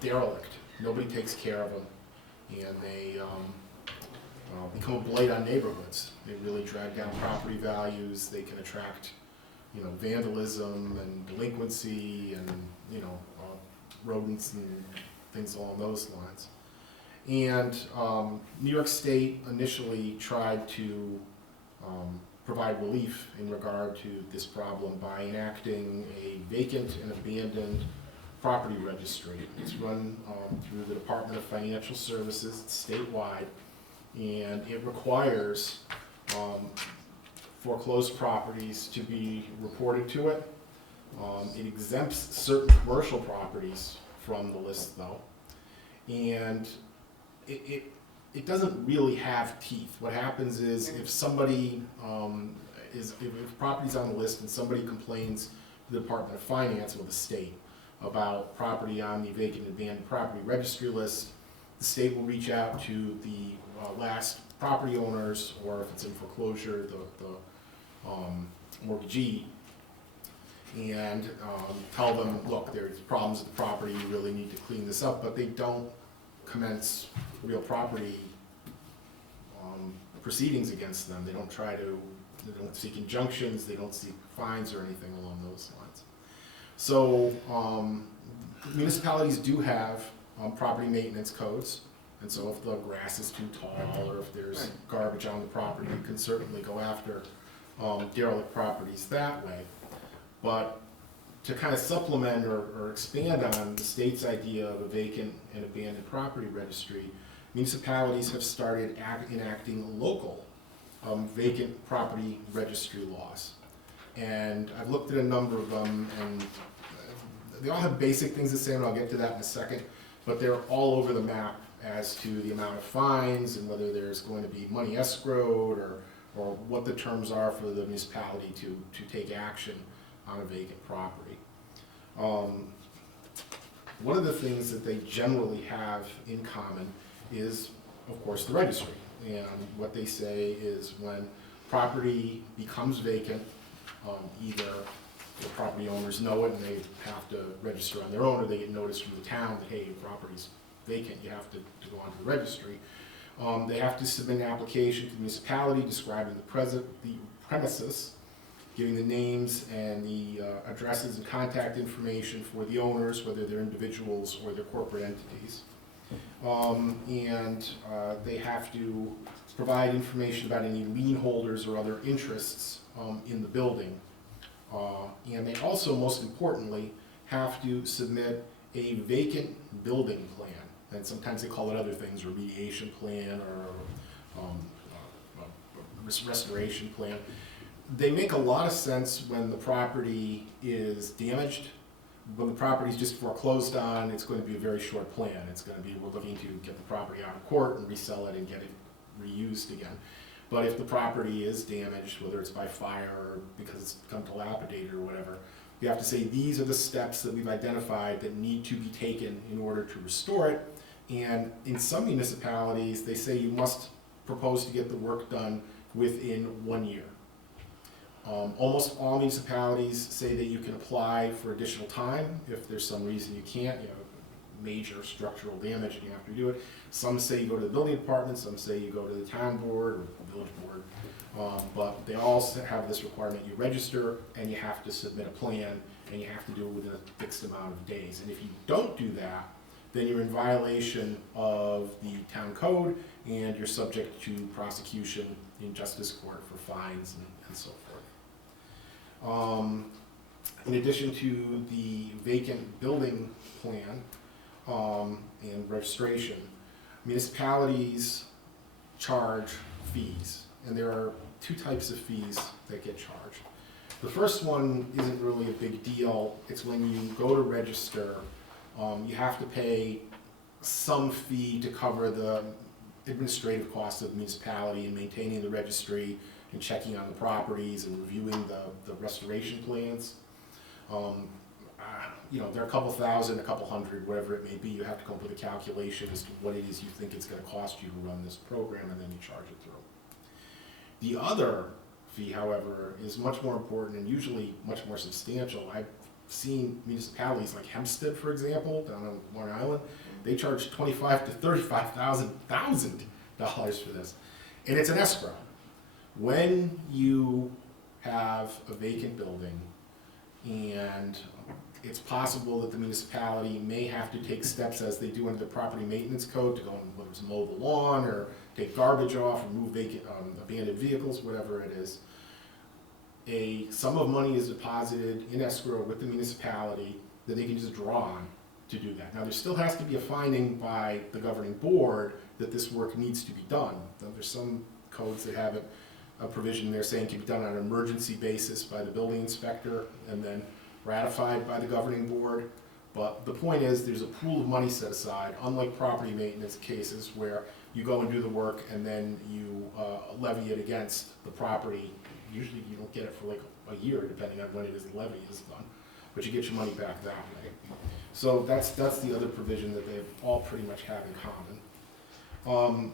derelict. Nobody takes care of them, and they become a blight on neighborhoods. They really drag down property values. They can attract, vandalism and delinquency and, rodents and things along those lines. And New York State initially tried to provide relief in regard to this problem by enacting a vacant and abandoned property registry. It's run through the Department of Financial Services, it's statewide, and it requires foreclosed properties to be reported to it. It exempts certain commercial properties from the list though, and it doesn't really have teeth. What happens is if somebody if property's on the list and somebody complains to the Department of Finance or the state about property on the vacant and abandoned property registry list, the state will reach out to the last property owners, or if it's in foreclosure, the mortgagee, and tell them, look, there's problems with the property, you really need to clean this up, but they don't commence real property proceedings against them. They don't seek injunctions, they don't seek fines or anything along those lines. So municipalities do have property maintenance codes, and so if the grass is too tall or if there's garbage on the property, you can certainly go after derelict properties that way. But to kind of supplement or expand on the state's idea of a vacant and abandoned property registry, municipalities have started enacting local vacant property registry laws. And I've looked at a number of them, and they all have basic things to say, and I'll get to that in a second, but they're all over the map as to the amount of fines and whether there's going to be money escrowed or what the terms are for the municipality to take action on a vacant property. One of the things that they generally have in common is, of course, the registry. And what they say is when property becomes vacant, either the property owners know it and they have to register on their own, or they get notice from the town that, hey, your property's vacant, you have to go onto the registry. They have to submit an application to the municipality describing the premises, giving the names and the addresses and contact information for the owners, whether they're individuals or they're corporate entities. They have to provide information about any lien holders or other interests in the building. And they also, most importantly, have to submit a vacant building plan. And sometimes they call it other things, remediation plan or restoration plan. They make a lot of sense when the property is damaged. When the property is just foreclosed on, it's going to be a very short plan. It's going to be, we're looking to get the property out of court and resell it and get it reused again. But if the property is damaged, whether it's by fire or because it's become dilapidated or whatever, you have to say these are the steps that we've identified that need to be taken in order to restore it. And in some municipalities, they say you must propose to get the work done within 1 year. Almost all municipalities say that you can apply for additional time if there's some reason you can't, you know, major structural damage and you have to do it. Some say you go to the building department, some say you go to the town board or village board, but they all have this requirement: you register and you have to submit a plan and you have to do it within a fixed amount of days. And if you don't do that, then you're in violation of the town code and you're subject to prosecution in justice court for fines and so forth. In addition to the vacant building plan and registration, municipalities charge fees, and there are two types of fees that get charged. The first one isn't really a big deal. It's when you go to register, you have to pay some fee to cover the administrative costs of the municipality and maintaining the registry and checking on the properties and reviewing the restoration plans. You know, there are a couple thousand, a couple hundred, whatever it may be. You have to come up with a calculation as to what it is you think it's going to cost you to run this program, and then you charge it through. The other fee, however, is much more important and usually much more substantial. I've seen municipalities like Hempstead, for example, down on Long Island. They charge $25,000 to $35,000 for this, and it's an escrow. When you have a vacant building and it's possible that the municipality may have to take steps, as they do under the property maintenance code, to go and whether it's mow the lawn or take garbage off, remove vacant, abandoned vehicles, whatever it is, a sum of money is deposited in escrow with the municipality that they can just draw on to do that. Now, there still has to be a finding by the governing board that this work needs to be done. Now, there's some codes that have a provision there saying it can be done on an emergency basis by the building inspector and then ratified by the governing board. But the point is, there's a pool of money set aside, unlike property maintenance cases where you go and do the work and then you levy it against the property. Usually you don't get it for like a year, depending on when it is the levy is done, but you get your money back that way. So that's the other provision that they all pretty much have in common.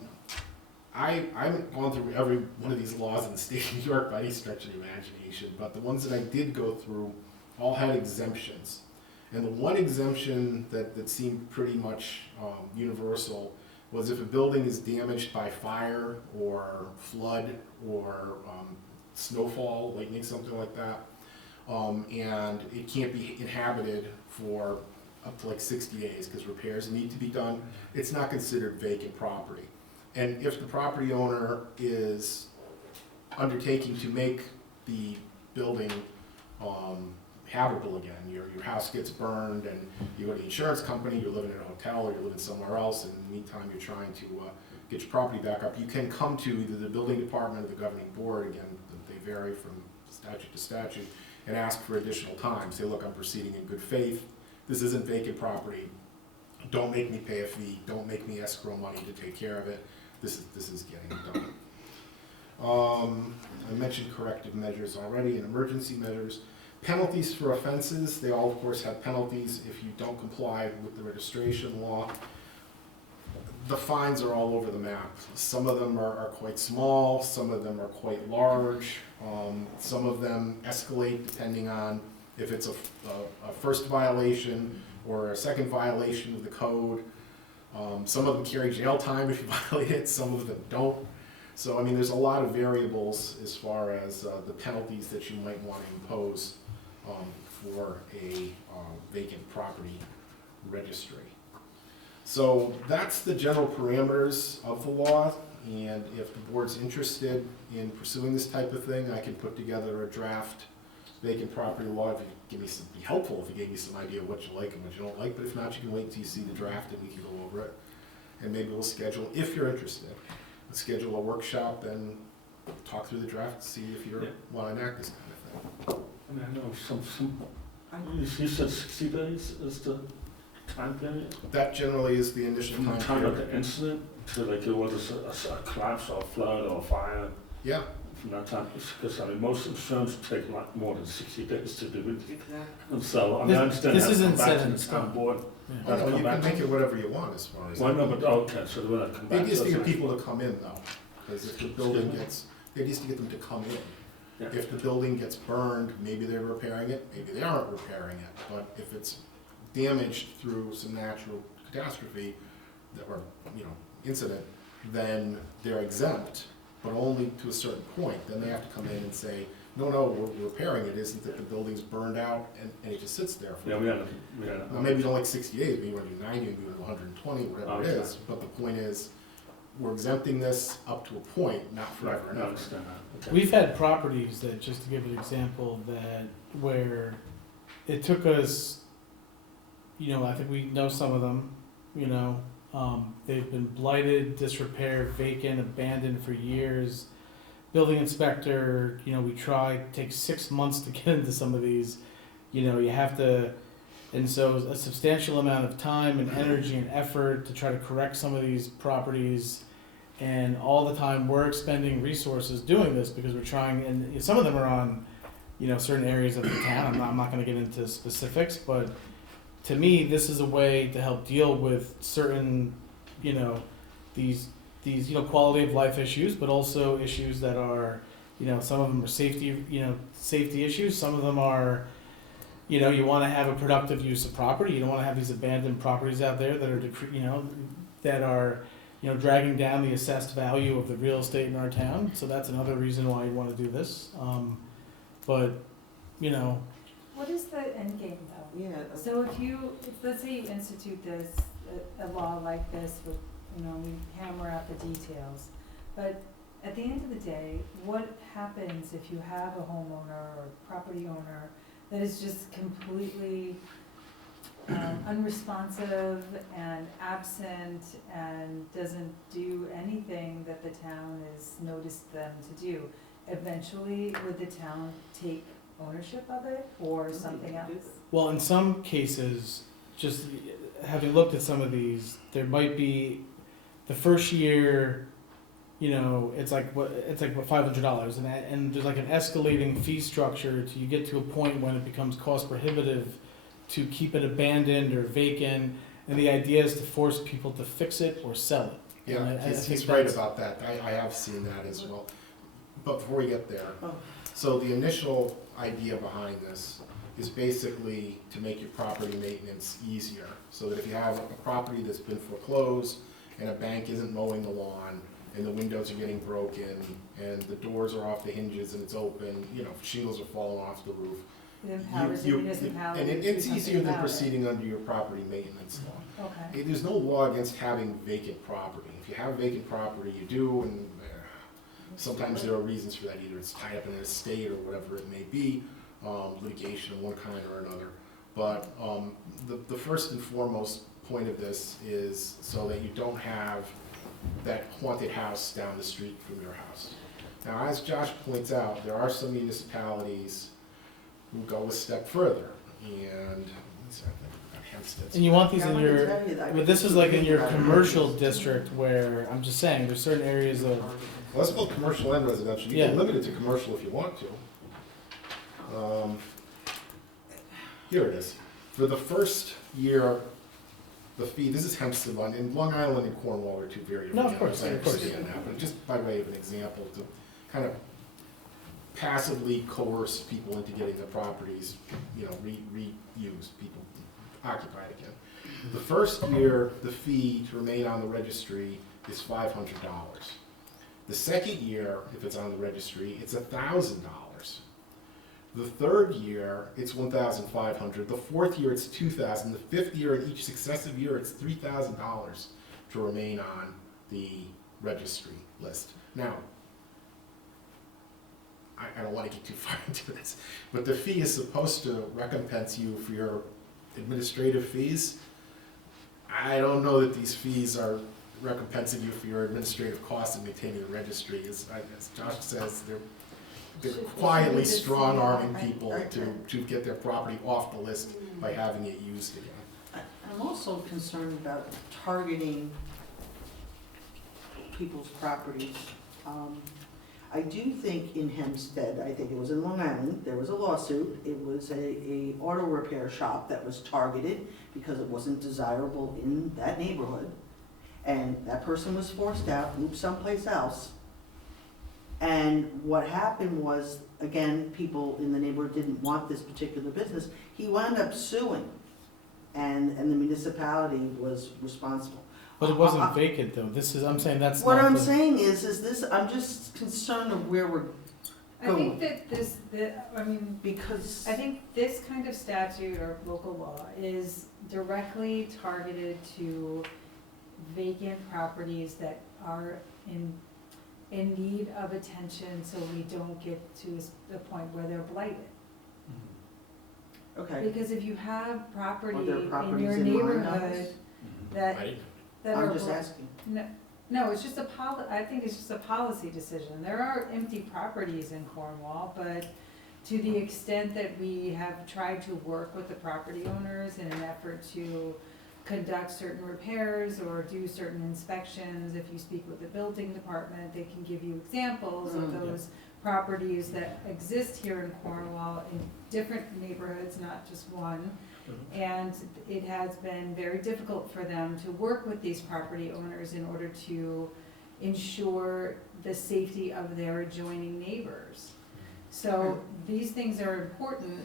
I haven't gone through every one of these laws in the state of New York by any stretch of the imagination, but the ones that I did go through all had exemptions. And the one exemption that seemed pretty much universal was if a building is damaged by fire or flood or snowfall, lightning, something like that, and it can't be inhabited for up to like 60 days because repairs need to be done, it's not considered vacant property. And if the property owner is undertaking to make the building habitable again, your house gets burned and you go to the insurance company, you're living in a hotel or you're living somewhere else, and in the meantime you're trying to get your property back up, you can come to either the building department or the governing board, again, they vary from statute to statute, and ask for additional time. Say, look, I'm proceeding in good faith, this isn't vacant property. Don't make me pay a fee, don't make me escrow money to take care of it. This is getting it done. I mentioned corrective measures already and emergency measures. Penalties for offenses, they all of course have penalties if you don't comply with the registration law. The fines are all over the map. Some of them are quite small, some of them are quite large. Some of them escalate depending on if it's a first violation or a second violation of the code. Some of them carry jail time if you violate it, some of them don't. So, I mean, there's a lot of variables as far as the penalties that you might want to impose for a vacant property registry. So that's the general parameters of the law, and if the board's interested in pursuing this type of thing, I can put together a draft vacant property law. If you give me some, be helpful if you gave me some idea of what you like and what you don't like, but if not, you can wait until you see the draft and we can go over it. And maybe we'll schedule, if you're interested, schedule a workshop and talk through the draft, see if you want to enact this kind of thing. I mean, I know you said 60 days is the time period? That generally is the initial From the time time of period. the incident to like it was a collapse or a flood or a fire? Yeah. From that time, because I mean, most insurance take a lot more than 60 days to do it. And so, I mean, I understand This that isn't come back set to in the stone. town board. Yeah. Oh, no, you can make it whatever you want as far as. Well, no, but, okay, so they're gonna come The back. idea is to us get and- people to come in though, because if the building gets, the idea is to get them to come in. Yeah. If the building gets burned, maybe they're repairing it, maybe they aren't repairing it, but if it's damaged through some natural catastrophe, or, incident, then they're exempt, but only to a certain point. Then they have to come in and say, no, we're repairing it, isn't that the building's burned out and it just sits there for. Yeah, we had Now, maybe you don't like 60 days, maybe you want to do 90, maybe you want to do 120, whatever it Okay. is, but the point is, we're exempting this up to a point, not forever and I ever. understand that. Okay. We've had properties that, just to give an example, that where it took us, I think we know some of them, they've been blighted, disrepair, vacant, abandoned for years. Building inspector, we try, takes 6 months to get into some of these, you have to, and so a substantial amount of time and energy and effort to try to correct some of these properties. And all the time we're expending resources doing this because we're trying, and some of them are on, certain areas of the town. I'm not gonna get into specifics, but to me, this is a way to help deal with certain, these quality of life issues, but also issues that are, some of them are safety issues. Some of them are, you wanna have a productive use of property. You don't wanna have these abandoned properties out there that are, that are, dragging down the assessed value of the real estate in our town. So that's another reason why you want to do this. But, What is the end game though? Yeah. So if let's say you institute this, a law like this with, we hammer out the details, but at the end of the day, what happens if you have a homeowner or property owner that is just completely unresponsive and absent and doesn't do anything that the town has noticed them to do? Eventually, would the town take ownership of it or something else? well, in some cases, just having looked at some of these, there might be the first year, it's like $500, and there's like an escalating fee structure till you get to a point when it becomes cost prohibitive to keep it abandoned or vacant, and the idea is to force people to fix it or sell it. Yeah, And I he's think right that's- about that. I have seen that as well. But before we get there, so the initial idea behind this is basically to make your property maintenance easier. So that if you have a property that's been foreclosed and a bank isn't mowing the lawn and the windows are getting broken and the doors are off the hinges and it's open, shingles are falling off the roof. It empowers the You- municipality And to do it's something easier than about it. proceeding under your property maintenance law. Okay. There's no law against having vacant property. If you have vacant property, you do, and sometimes there are reasons for that. Either it's tied up in an estate or whatever it may be, litigation of one kind or another. But the first and foremost point of this is so that you don't have that haunted house down the street from your house. Now, as Josh points out, there are some municipalities who go a step further, and let's see, I think Hempstead. And you want these Yeah, in I'm gonna your, tell you that. but this is like in your commercial district where, I'm just saying, there's certain areas of, Well, let's go commercial and residential. You Yeah. can limit it to commercial if you want to. Here it is. For the first year, the fee, this is Hempstead Line, and Long Island and Cornwall are two very No, of different course, areas. I of course. understand that, but just by way of an example, to kind of passively coerce people into getting the properties, reused, people occupied again. The first year, the fee to remain on the registry is $500. The second year, if it's on the registry, it's $1,000. The third year, it's $1,500. The fourth year, it's $2,000. The fifth year, and each successive year, it's $3,000 to remain on the registry list. Now, I don't want to get too far into this, but the fee is supposed to recompense you for your administrative fees. I don't know that these fees are recompensing you for your administrative costs in maintaining the registry. As Josh says, they're quietly strong-arming people to get their property off the list by having it used again. I'm also concerned about targeting people's properties. I do think in Hempstead, I think it was in Long Island, there was a lawsuit. It was a auto repair shop that was targeted because it wasn't desirable in that neighborhood. And that person was forced out, moved someplace else. And what happened was, again, people in the neighborhood didn't want this particular business. He wound up suing, and the municipality was responsible. but it wasn't vacant though. This is, I'm saying that's What not I'm the- saying is this, I'm just concerned of where we're I think that because. I think this kind of statute or local law is directly targeted to vacant properties that are in need of attention, so we don't get to the point where they're blighted. Okay, Because if you have property Are there in properties your in my neighborhood house? that, that are. I'm just asking. No, it's just I think it's just a policy decision. There are empty properties in Cornwall, but to the extent that we have tried to work with the property owners in an effort to conduct certain repairs or do certain inspections, if you speak with the building department, they can give you examples of those properties that exist here in Cornwall in different neighborhoods, not just one. And it has been very difficult for them to work with these property owners in order to ensure the safety of their adjoining neighbors. So these things are important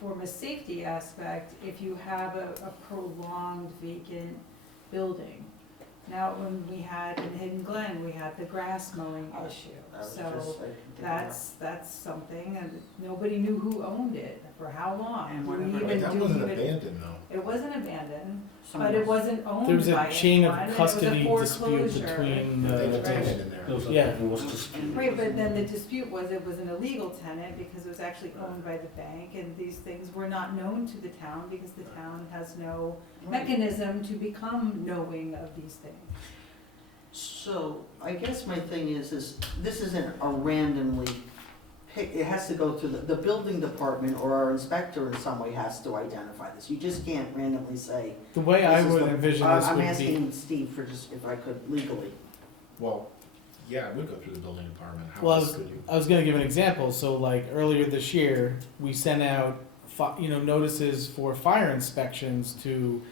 from a safety aspect if you have a prolonged vacant building. Now, when we had in Hidden Glen, we had the grass mowing issue. So that's something, and nobody knew who owned it for how long. And Do we whatever. even That do wasn't even- abandoned though. It wasn't abandoned, Someone but it else. wasn't owned by There was a chain anyone, and of it was a custody dispute foreclosure. between They had a the, tenant in there. There was a Yeah. divorce dispute. Right, but then the dispute was it was an illegal tenant because it was actually owned by the bank, and these things were not known to the town because the town has no mechanism to become knowing of these things. So, I guess my thing is this isn't a randomly pick, it has to go to the building department or our inspector in some way has to identify this. You just can't randomly say. the way I this is would the- envision this I'm would be, asking Steve for just, if I could legally. Well, yeah, it would go through the building department. How Well, else could you? I was gonna give an example, so like earlier this year, we sent out notices for fire inspections to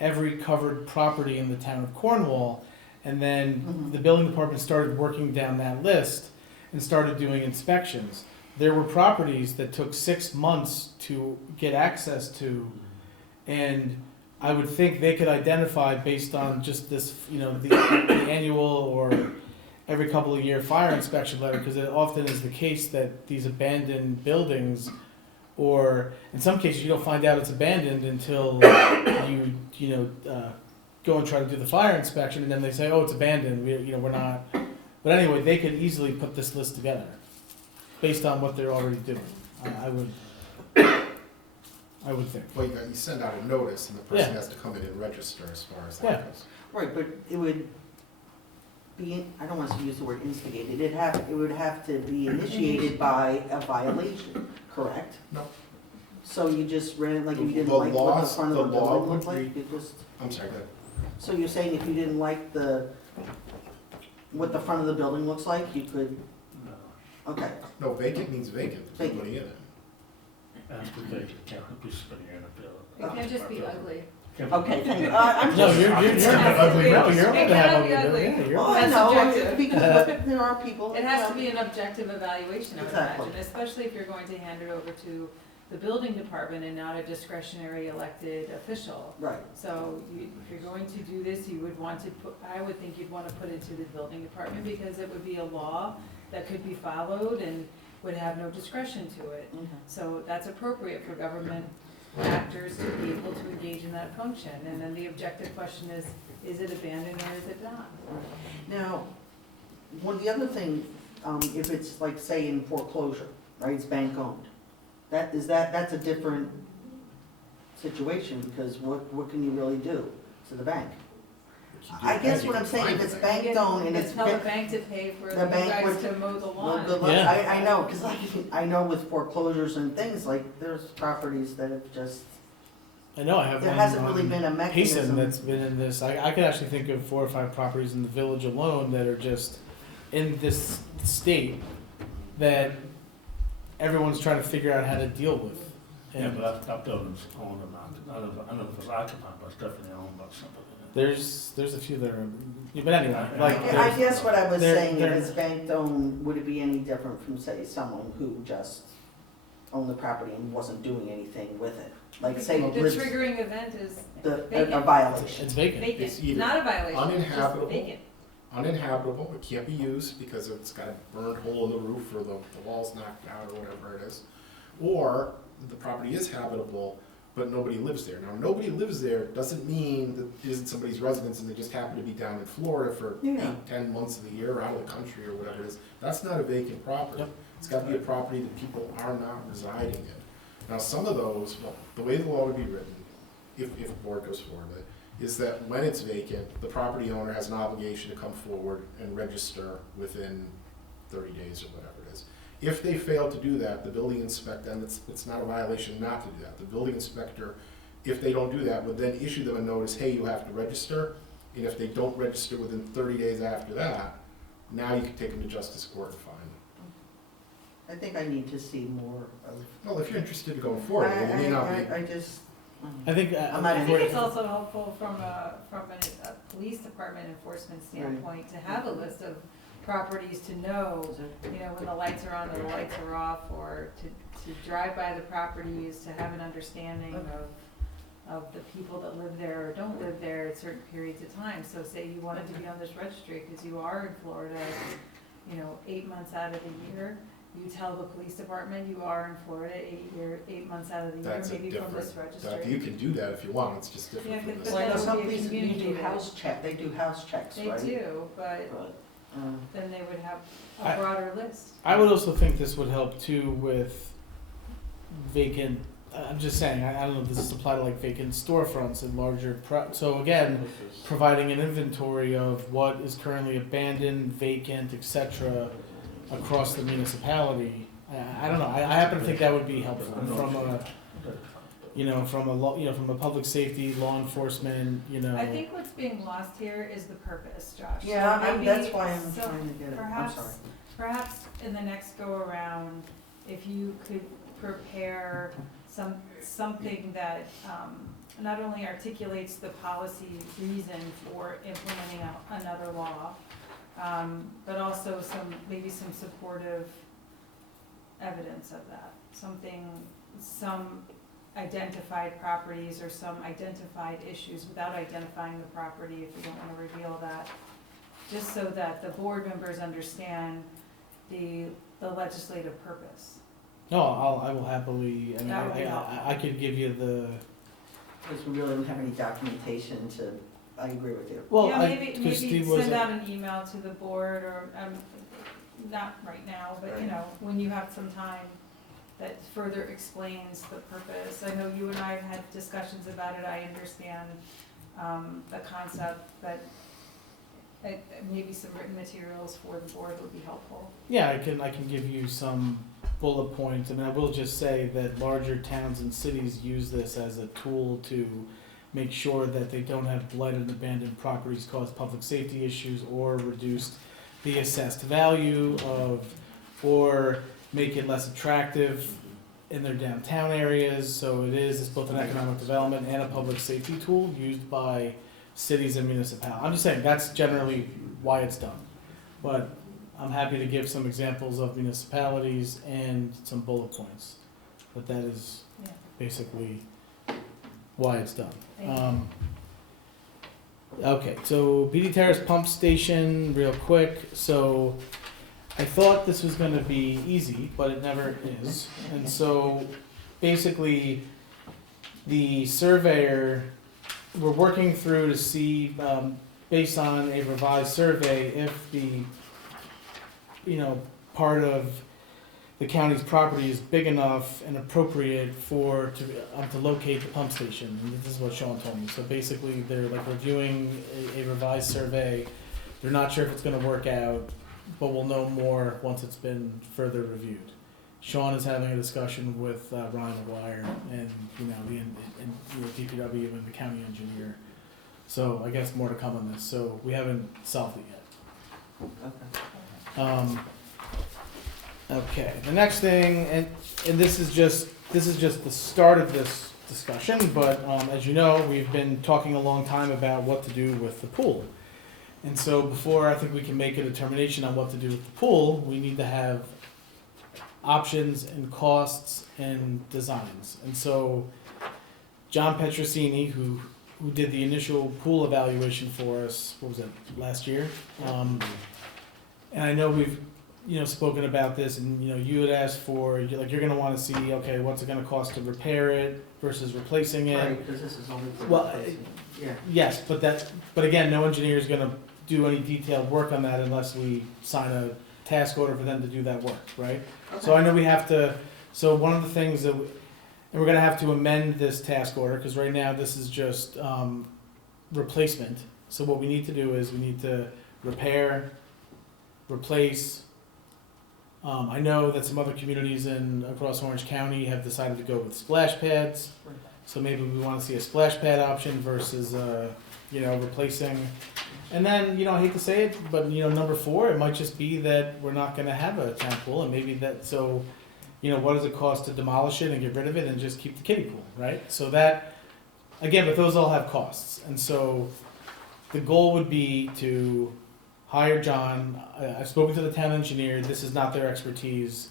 every covered property in the town of Cornwall. And then Mhm. the building department started working down that list and started doing inspections. There were properties that took 6 months to get access to, and I would think they could identify based on just this, the annual or every couple of year fire inspection letter, because it often is the case that these abandoned buildings, or in some cases you don't find out it's abandoned until you go and try to do the fire inspection, and then they say, oh, it's abandoned, we're not. But anyway, they could easily put this list together based on what they're already doing. I would think. Well, you send out a notice and the person Yeah. has to come in and register as far as Yeah. that goes. Right, but it would be, I don't want to use the word instigated, it would have to be initiated by a violation, correct? So you just ran, like, if you The didn't like what the laws- front of the the law building looked would like, you just, I'm sorry, go ahead. so you're saying if you didn't like what the front of the building looks like, you could, No, okay. No, vacant means vacant, there's Vacant. nobody in it. it has to be vacant, can't be spinning in a building. It can't just be ugly. Can't be- Okay, thank you. I'm No, just. you're It's not an ugly no, house. you're It allowed to have cannot ugly be ugly. buildings. Yeah, you're Well, allowed. I That's know, subjective. because there are people. It has to be an objective evaluation, I would Exactly. imagine, especially if you're going to hand it over to the building department and not a discretionary elected official. Right, So you, if you're going to do this, you would want to put, I would think you'd want to put it to the building department because it would be a law that could be followed and would have no discretion to it. okay. So that's appropriate for government actors to be able to engage in that function. And then the objective question is it abandoned or is it not? Now, one, the other thing, if it's like, say, in foreclosure, right, it's bank owned, that's a different situation, because what can you really do to the bank? I guess what I'm saying, if it's bank owned and it's. Tell the bank to pay for The you bank guys would- to mow the Well, lawn. good luck. Yeah. I know, because like, I know with foreclosures and things, like, there's properties that have just, I know, I have there one hasn't really on been a Payson mechanism. that's been in this. I could actually think of 4 or 5 properties in the village alone that are just in this state that everyone's trying to figure out how to deal with. Yeah, And but that building's owned or not, I don't know if it's occupied, but it's definitely owned by somebody. there's a few that are, but anyway, like I there's- guess what I was they're- saying, if they're- it's bank owned, would it be any different from, say, someone who just owned the property and wasn't doing anything with it? Like, say, The lives- triggering event is a vacant. violation. it's vacant. It's Vacant, either not a violation, it's just uninhabitable. vacant. Uninhabitable, it can't be used because it's got a burned hole in the roof or the wall's knocked out or whatever it is. Or the property is habitable, but nobody lives there. Now, nobody lives there doesn't mean that it isn't somebody's residence and they just happen to be down in Florida for Yeah. 8, 10 months of the year, or out of the country or whatever it is. That's not a vacant property. Yep. It's gotta be a property that people are not residing in. Now, some of those, well, the way the law would be written, if the board goes forward with it, is that when it's vacant, the property owner has an obligation to come forward and register within 30 days or whatever it is. If they fail to do that, the building inspector, and it's not a violation not to do that, the building inspector, if they don't do that, would then issue them a notice, hey, you have to register, and if they don't register within 30 days after that, now you can take them to justice court and fine them. I think I need to see more of. Well, if you're interested in going forward, it may not be. I just. I think I'm not I in think it's favor. also helpful from a police department enforcement standpoint to have a list of properties to know, you know, when the lights are on or the lights are off, or to drive by the properties, to have an understanding of the people that live there or don't live there at certain periods of time. So say you wanted to be on this registry because you are in Florida, you know, 8 months out of the year, you tell the police department you are in Florida 8 months out of the year, That's a maybe from this different, registry. you can do that if you want, it's just different Yeah, from but this. Well, I know that some would be a police, you do community house check, they do house checks, They right? do, but But, then they would have I- a broader list. I would also think this would help too with vacant, I'm just saying, I don't know if this is applied to like vacant storefronts and larger, so again, providing an inventory of what is currently abandoned, vacant, etc. across the municipality. I don't know, I happen to think that would be helpful from a, from a public safety, law enforcement, I think what's being lost here is the purpose, Josh. So yeah, maybe- that's why I'm so trying to get it, I'm perhaps- sorry. Perhaps in the next go around, if you could prepare something that not only articulates the policy reason for implementing another law, but also maybe some supportive evidence of that. Some identified properties or some identified issues without identifying the property, if you don't want to reveal that, just so that the board members understand the legislative purpose. No, I will happily, That would be helpful. I could give you the, Because we really don't have any documentation to, I agree with you. well, Yeah, maybe because Steve was, send out an email to the board, or, not right now, but, you Right. know, when you have some time that further explains the purpose. I know you and I have had discussions about it, I understand, the concept, but maybe some written materials for the board would be helpful. yeah, I can give you some, bullet points, and I will just say that larger towns and cities use this as a tool to make sure that they don't have blighted and abandoned properties cause public safety issues or reduce the assessed value of, or make it less attractive in their downtown areas. So it's both an economic development and a public safety tool used by cities and municipalities. I'm just saying that's generally why it's done. But I'm happy to give some examples of municipalities and some bullet points. But that is Yeah. basically why it's done. Thank you. Okay, so BD Terrace Pump Station, real quick. So I thought this was gonna be easy, but it never is. And so basically, the surveyor, we're working through to see, based on a revised survey, if the, part of the county's property is big enough and appropriate to locate the pump station. And this is what Sean told me. So basically, they're like reviewing a revised survey. They're not sure if it's gonna work out, but we'll know more once it's been further reviewed. Sean is having a discussion with Ryan McGuire and the DPW and the county engineer. So I guess more to come on this. So we haven't solved it yet. Okay, the next thing, and this is just the start of this discussion, but as you know, we've been talking a long time about what to do with the pool. And so before I think we can make a determination on what to do with the pool, we need to have options and costs and designs. And so John Petrosini, who did the initial pool evaluation for us, what was it, last year? And I know we've spoken about this, and you had asked for, you're gonna wanna see, okay, what's it gonna cost to repair it versus replacing it? Right, because this is only for Well, replacing. Yeah. Yes, but again, no engineer is gonna do any detailed work on that unless we sign a task order for them to do that work, right? So I know we have to, so one of the things that, and we're gonna have to amend this task order, cause right now this is just, replacement. So what we need to do is we need to repair, replace. I know that some other communities across Orange County have decided to go with splash pads. So maybe we wanna see a splash pad option versus, replacing. And then, I hate to say it, but number 4, it might just be that we're not gonna have a town pool, and maybe that, so, what does it cost to demolish it and get rid of it and just keep the kiddie pool, right? So that, again, but those all have costs, and so the goal would be to hire John. I've spoken to the town engineer, this is not their expertise.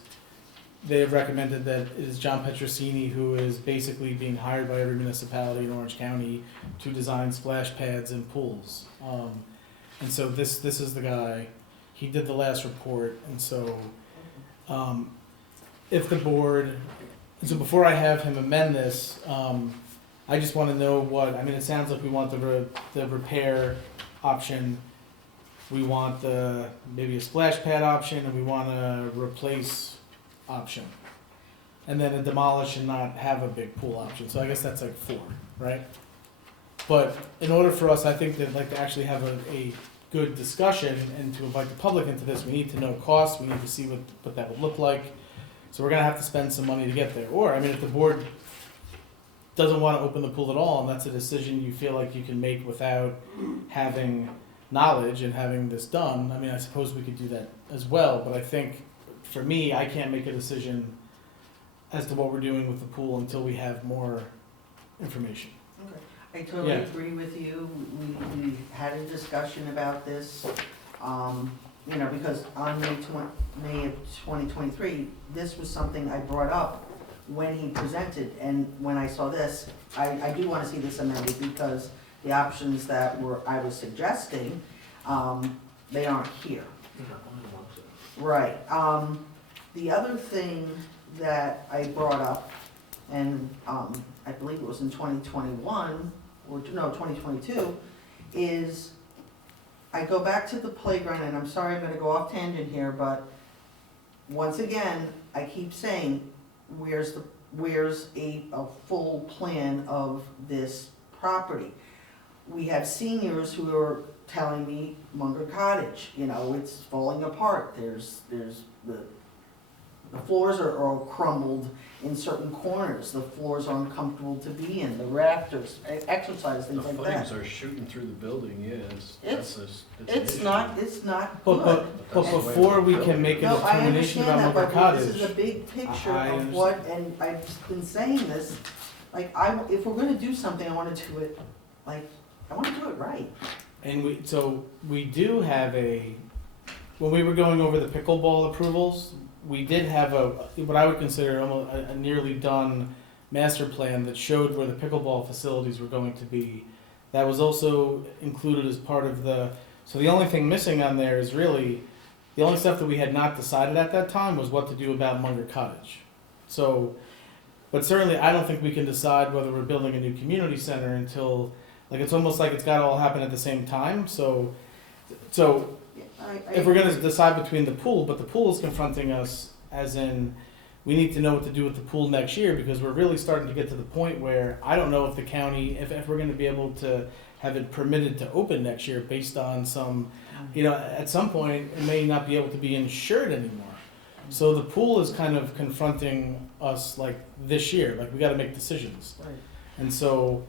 They have recommended that it is John Petrosini who is basically being hired by every municipality in Orange County to design splash pads and pools. And so this is the guy, he did the last report, and so if the board, so before I have him amend this, I just wanna know it sounds like we want the repair option, we want maybe a splash pad option, and we want a replace option. And then a demolish and not have a big pool option, so I guess that's like 4, right? But in order for us, I think that to actually have a good discussion and to invite the public into this, we need to know costs, we need to see what that would look like. So we're gonna have to spend some money to get there. Or, if the board doesn't wanna open the pool at all, and that's a decision you feel like you can make without having knowledge and having this done, I suppose we could do that as well, but I think, for me, I can't make a decision as to what we're doing with the pool until we have more information. I totally Yeah. agree with you. We had a discussion about this, because on May of 2023, this was something I brought up when he presented, and when I saw this, I do want to see this amended, because the options that I was suggesting, they aren't here. Right. The other thing that I brought up, and I believe it was in 2021, 2022, is I go back to the playground, and I'm sorry I'm gonna go off tangent here, but once again, I keep saying, where's a full plan of this property? We have seniors who are telling me Munger Cottage, it's falling apart. There's the The floors are all crumbled in certain corners, the floors are uncomfortable to be in, the rafters, exercise, The things like footings that. are shooting through the building, yeah, It's an It's issue. not, it's not But, good. but That's the way before we we're can make a No, I determination understand about that, Munger but this is a Cottage, big picture I of what, and I've been saying this, like, if we're gonna do something, I wanna do it, like, I wanna do it right. and we do have when we were going over the pickleball approvals, we did have what I would consider almost a nearly done master plan that showed where the pickleball facilities were going to be. That was also included as part of so the only thing missing on there is really, the only stuff that we had not decided at that time was what to do about Munger Cottage. So, but certainly I don't think we can decide whether we're building a new community center until, like, it's almost like it's gotta all happen at the same time, so if we're gonna decide between the pool, but the pool is confronting us as in, we need to know what to do with the pool next year, because we're really starting to get to the point where I don't know if the county, if we're gonna be able to have it permitted to open next year based on some, at some point, it may not be able to be insured anymore. So the pool is kind of confronting us like this year, like we gotta make decisions. Right. And so,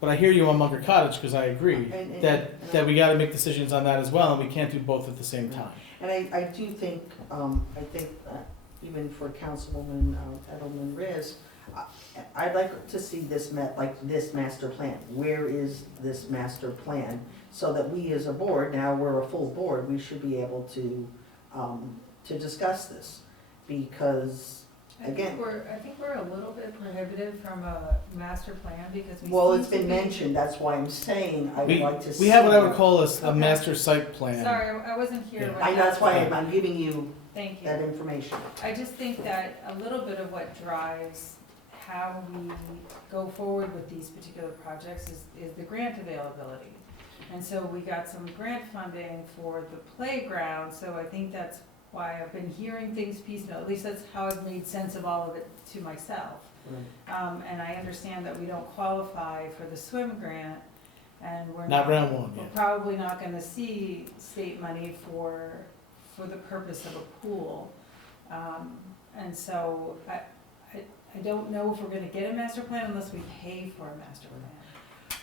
but I hear you on Munger Cottage, because I agree And- that we gotta make decisions on that as well, and we can't do both at the same time. And I do think, even for Councilwoman Edelman Riz, I'd like to see this this master plan. Where is this master plan? So that we as a board, now we're a full board, we should be able to discuss this. Because, again, I think we're a little bit prohibitive from a master plan because we well, seem it's to been be- mentioned, that's why I'm saying I would like to see. We have what I would call a Okay. master site plan. Sorry, I wasn't here Yeah. when That's why that- I'm giving you Thank you. that information. I just think that a little bit of what drives how we go forward with these particular projects is the grant availability. And so we got some grant funding for the playground, so I think that's why I've been hearing things piecemeal, at least that's how I've made sense of all of it to myself. And I understand that we don't qualify for the swim grant, and we're Not round one, we're yeah. probably not gonna see state money for the purpose of a pool. And so I don't know if we're gonna get a master plan unless we pay for a master plan.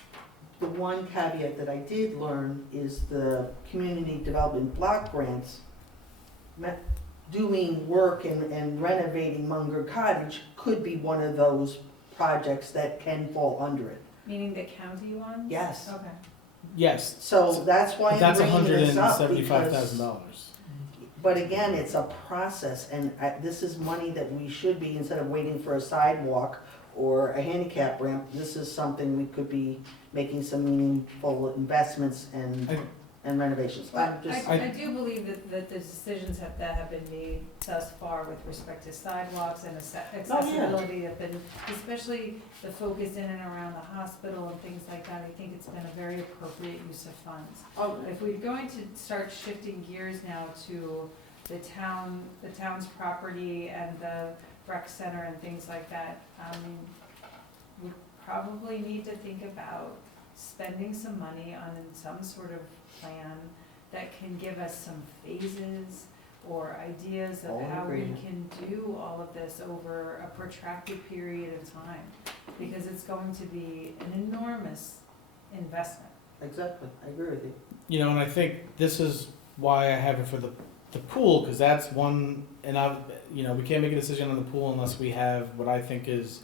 The one caveat that I did learn is the community development block grants, doing work and renovating Munger Cottage could be one of those projects that can fall under it. Meaning the county ones? Yes. Okay. Yes. So that's why But I'm that's bringing this up, $175,000. because, but again, it's a process, and this is money that we should be, instead of waiting for a sidewalk or a handicap ramp, this is something we could be making some meaningful investments and renovations. But I'm I do believe that the decisions that have been made thus far with respect to sidewalks and accessibility have been, especially the focus in and around the hospital and things like that, I think it's been a very appropriate use of funds. Oh, If we're going to start shifting gears now to the town's property and the rec center and things like that, we probably need to think about spending some money on some sort of plan that can give us some phases or ideas of All in how we agreement. can do all of this over a protracted period of time. Because it's going to be an enormous investment. Exactly, I agree with you. And I think this is why I have it for the pool, because that's one, and we can't make a decision on the pool unless we have what I think is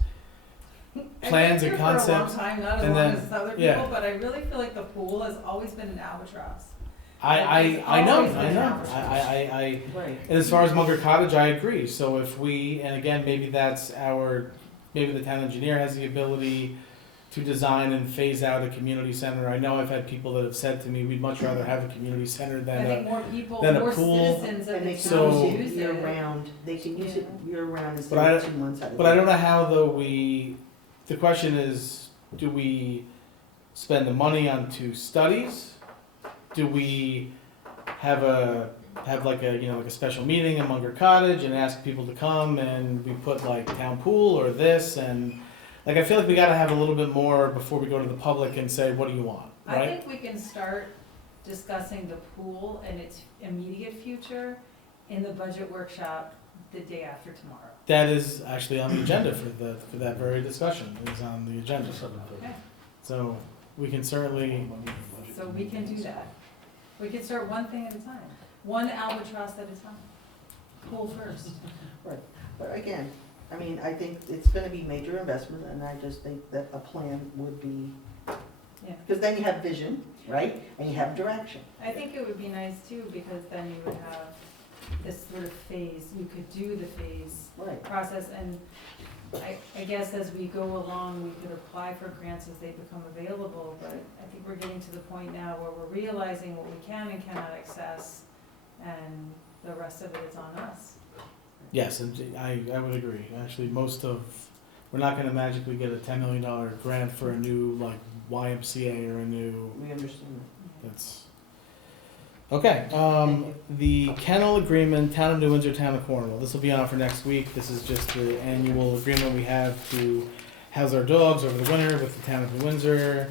plans and concepts. I've been here for a long time, not as and long then- as other yeah. people, but I really feel like the pool has always been an albatross. I know, Always been albatross. I Right. and as far as Munger Cottage, I agree. So if and again, maybe maybe the town engineer has the ability to design and phase out a community center. I know I've had people that have said to me, we'd much rather have a community center I than think more people, then a more pool. citizens of And the they So- can town use use it year it. round, they can use it year round But I- instead of 2 months out of the But I year. don't know how though the question is, do we spend the money on 2 studies? Do we have like a special meeting in Munger Cottage and ask people to come and we put like town pool or this and like I feel like we gotta have a little bit more before we go to the public and say, what do you want, I right? think we can start discussing the pool and its immediate future in the budget workshop the day after tomorrow. That is actually on the agenda for that very discussion, is on the agenda. Okay. So we can certainly, So we can do that. We can start one thing at a time, one albatross at a time. Pull first. But again, I mean, I think it's gonna be major investment, and I just think that a plan would be, Yeah. because then you have vision, right? And you have direction. I think it would be nice too, because then you would have this sort of phase, you could do the phase Right. process, and I guess as we go along, we could apply for grants as they become available, but I think we're getting to the point now where we're realizing what we can and cannot access, and the rest of it is on us. yes, and I would agree. Actually, we're not gonna magically get a $10 million grant for a new, like, YMCA or a new, We understand that's, okay. The kennel agreement, Town of New Windsor, Town of Cornwall, this will be on for next week. This is just the annual agreement we have to house our dogs over the winter with the Town of New Windsor.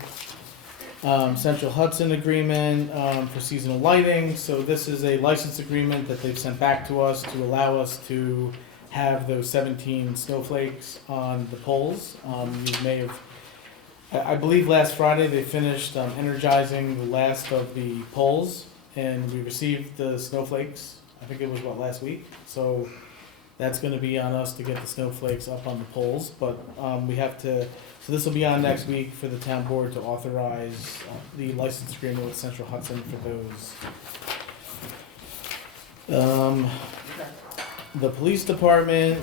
Central Hudson agreement, for seasonal lighting, so this is a license agreement that they've sent back to us to allow us to have those 17 snowflakes on the poles. You may have, I believe last Friday they finished energizing the last of the poles, and we received the snowflakes. I think it was last week. So that's going to be on us to get the snowflakes up on the poles. But we have to. So this will be on next week for the town board to authorize the license agreement with Central Hudson for those. The police department.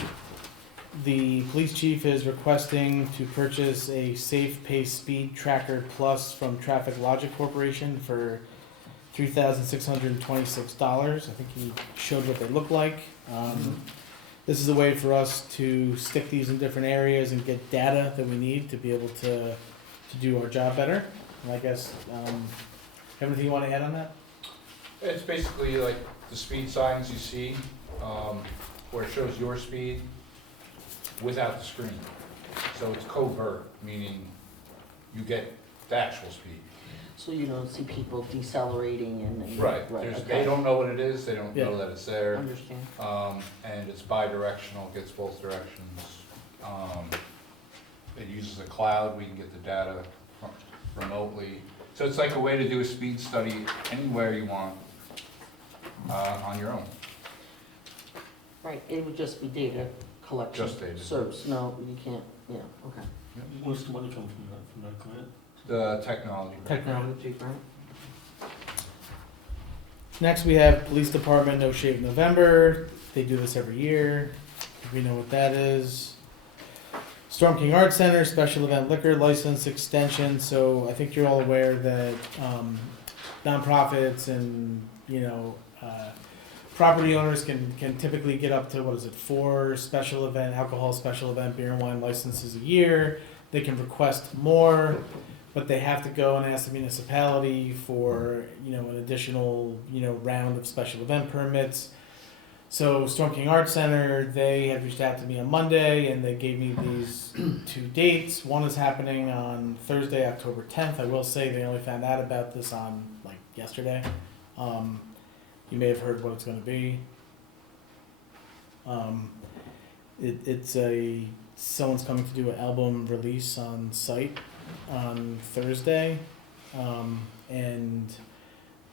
The police chief is requesting to purchase a Safe Pace Speed Tracker Plus from Traffic Logic Corporation for $3,626. I think he showed what they look like. This is a way for us to stick these in different areas and get data that we need to be able to do our job better. And I guess, anything you want to add on that? It's basically like the speed signs you see, where it shows your speed without the screen. So it's covert, meaning you get the actual speed. So you don't see people decelerating and. Right, they don't know what it is, they don't Yeah. know that it's there. Understand. And it's bi-directional, gets both directions. It uses a cloud, we can get the data remotely. So it's like a way to do a speed study anywhere you want, on your own. Right, it would just be data collection. Just data. Service, no, you can't, yeah, okay. Where's the money come from that grant? The technology. Technology, right? Next, we have police department No Shave November. They do this every year. We know what that is. Storm King Art Center, special event liquor license extension. So I think you're all aware that nonprofits and property owners can typically get up to 4 special event alcohol special event beer and wine licenses a year. They can request more, but they have to go and ask the municipality for an additional round of special event permits. So Storm King Art Center, they had reached out to me on Monday and they gave me these 2 dates. One is happening on Thursday, October 10th. I will say they only found out about this on yesterday. You may have heard what it's going to be. Someone's coming to do an album release on site on Thursday, and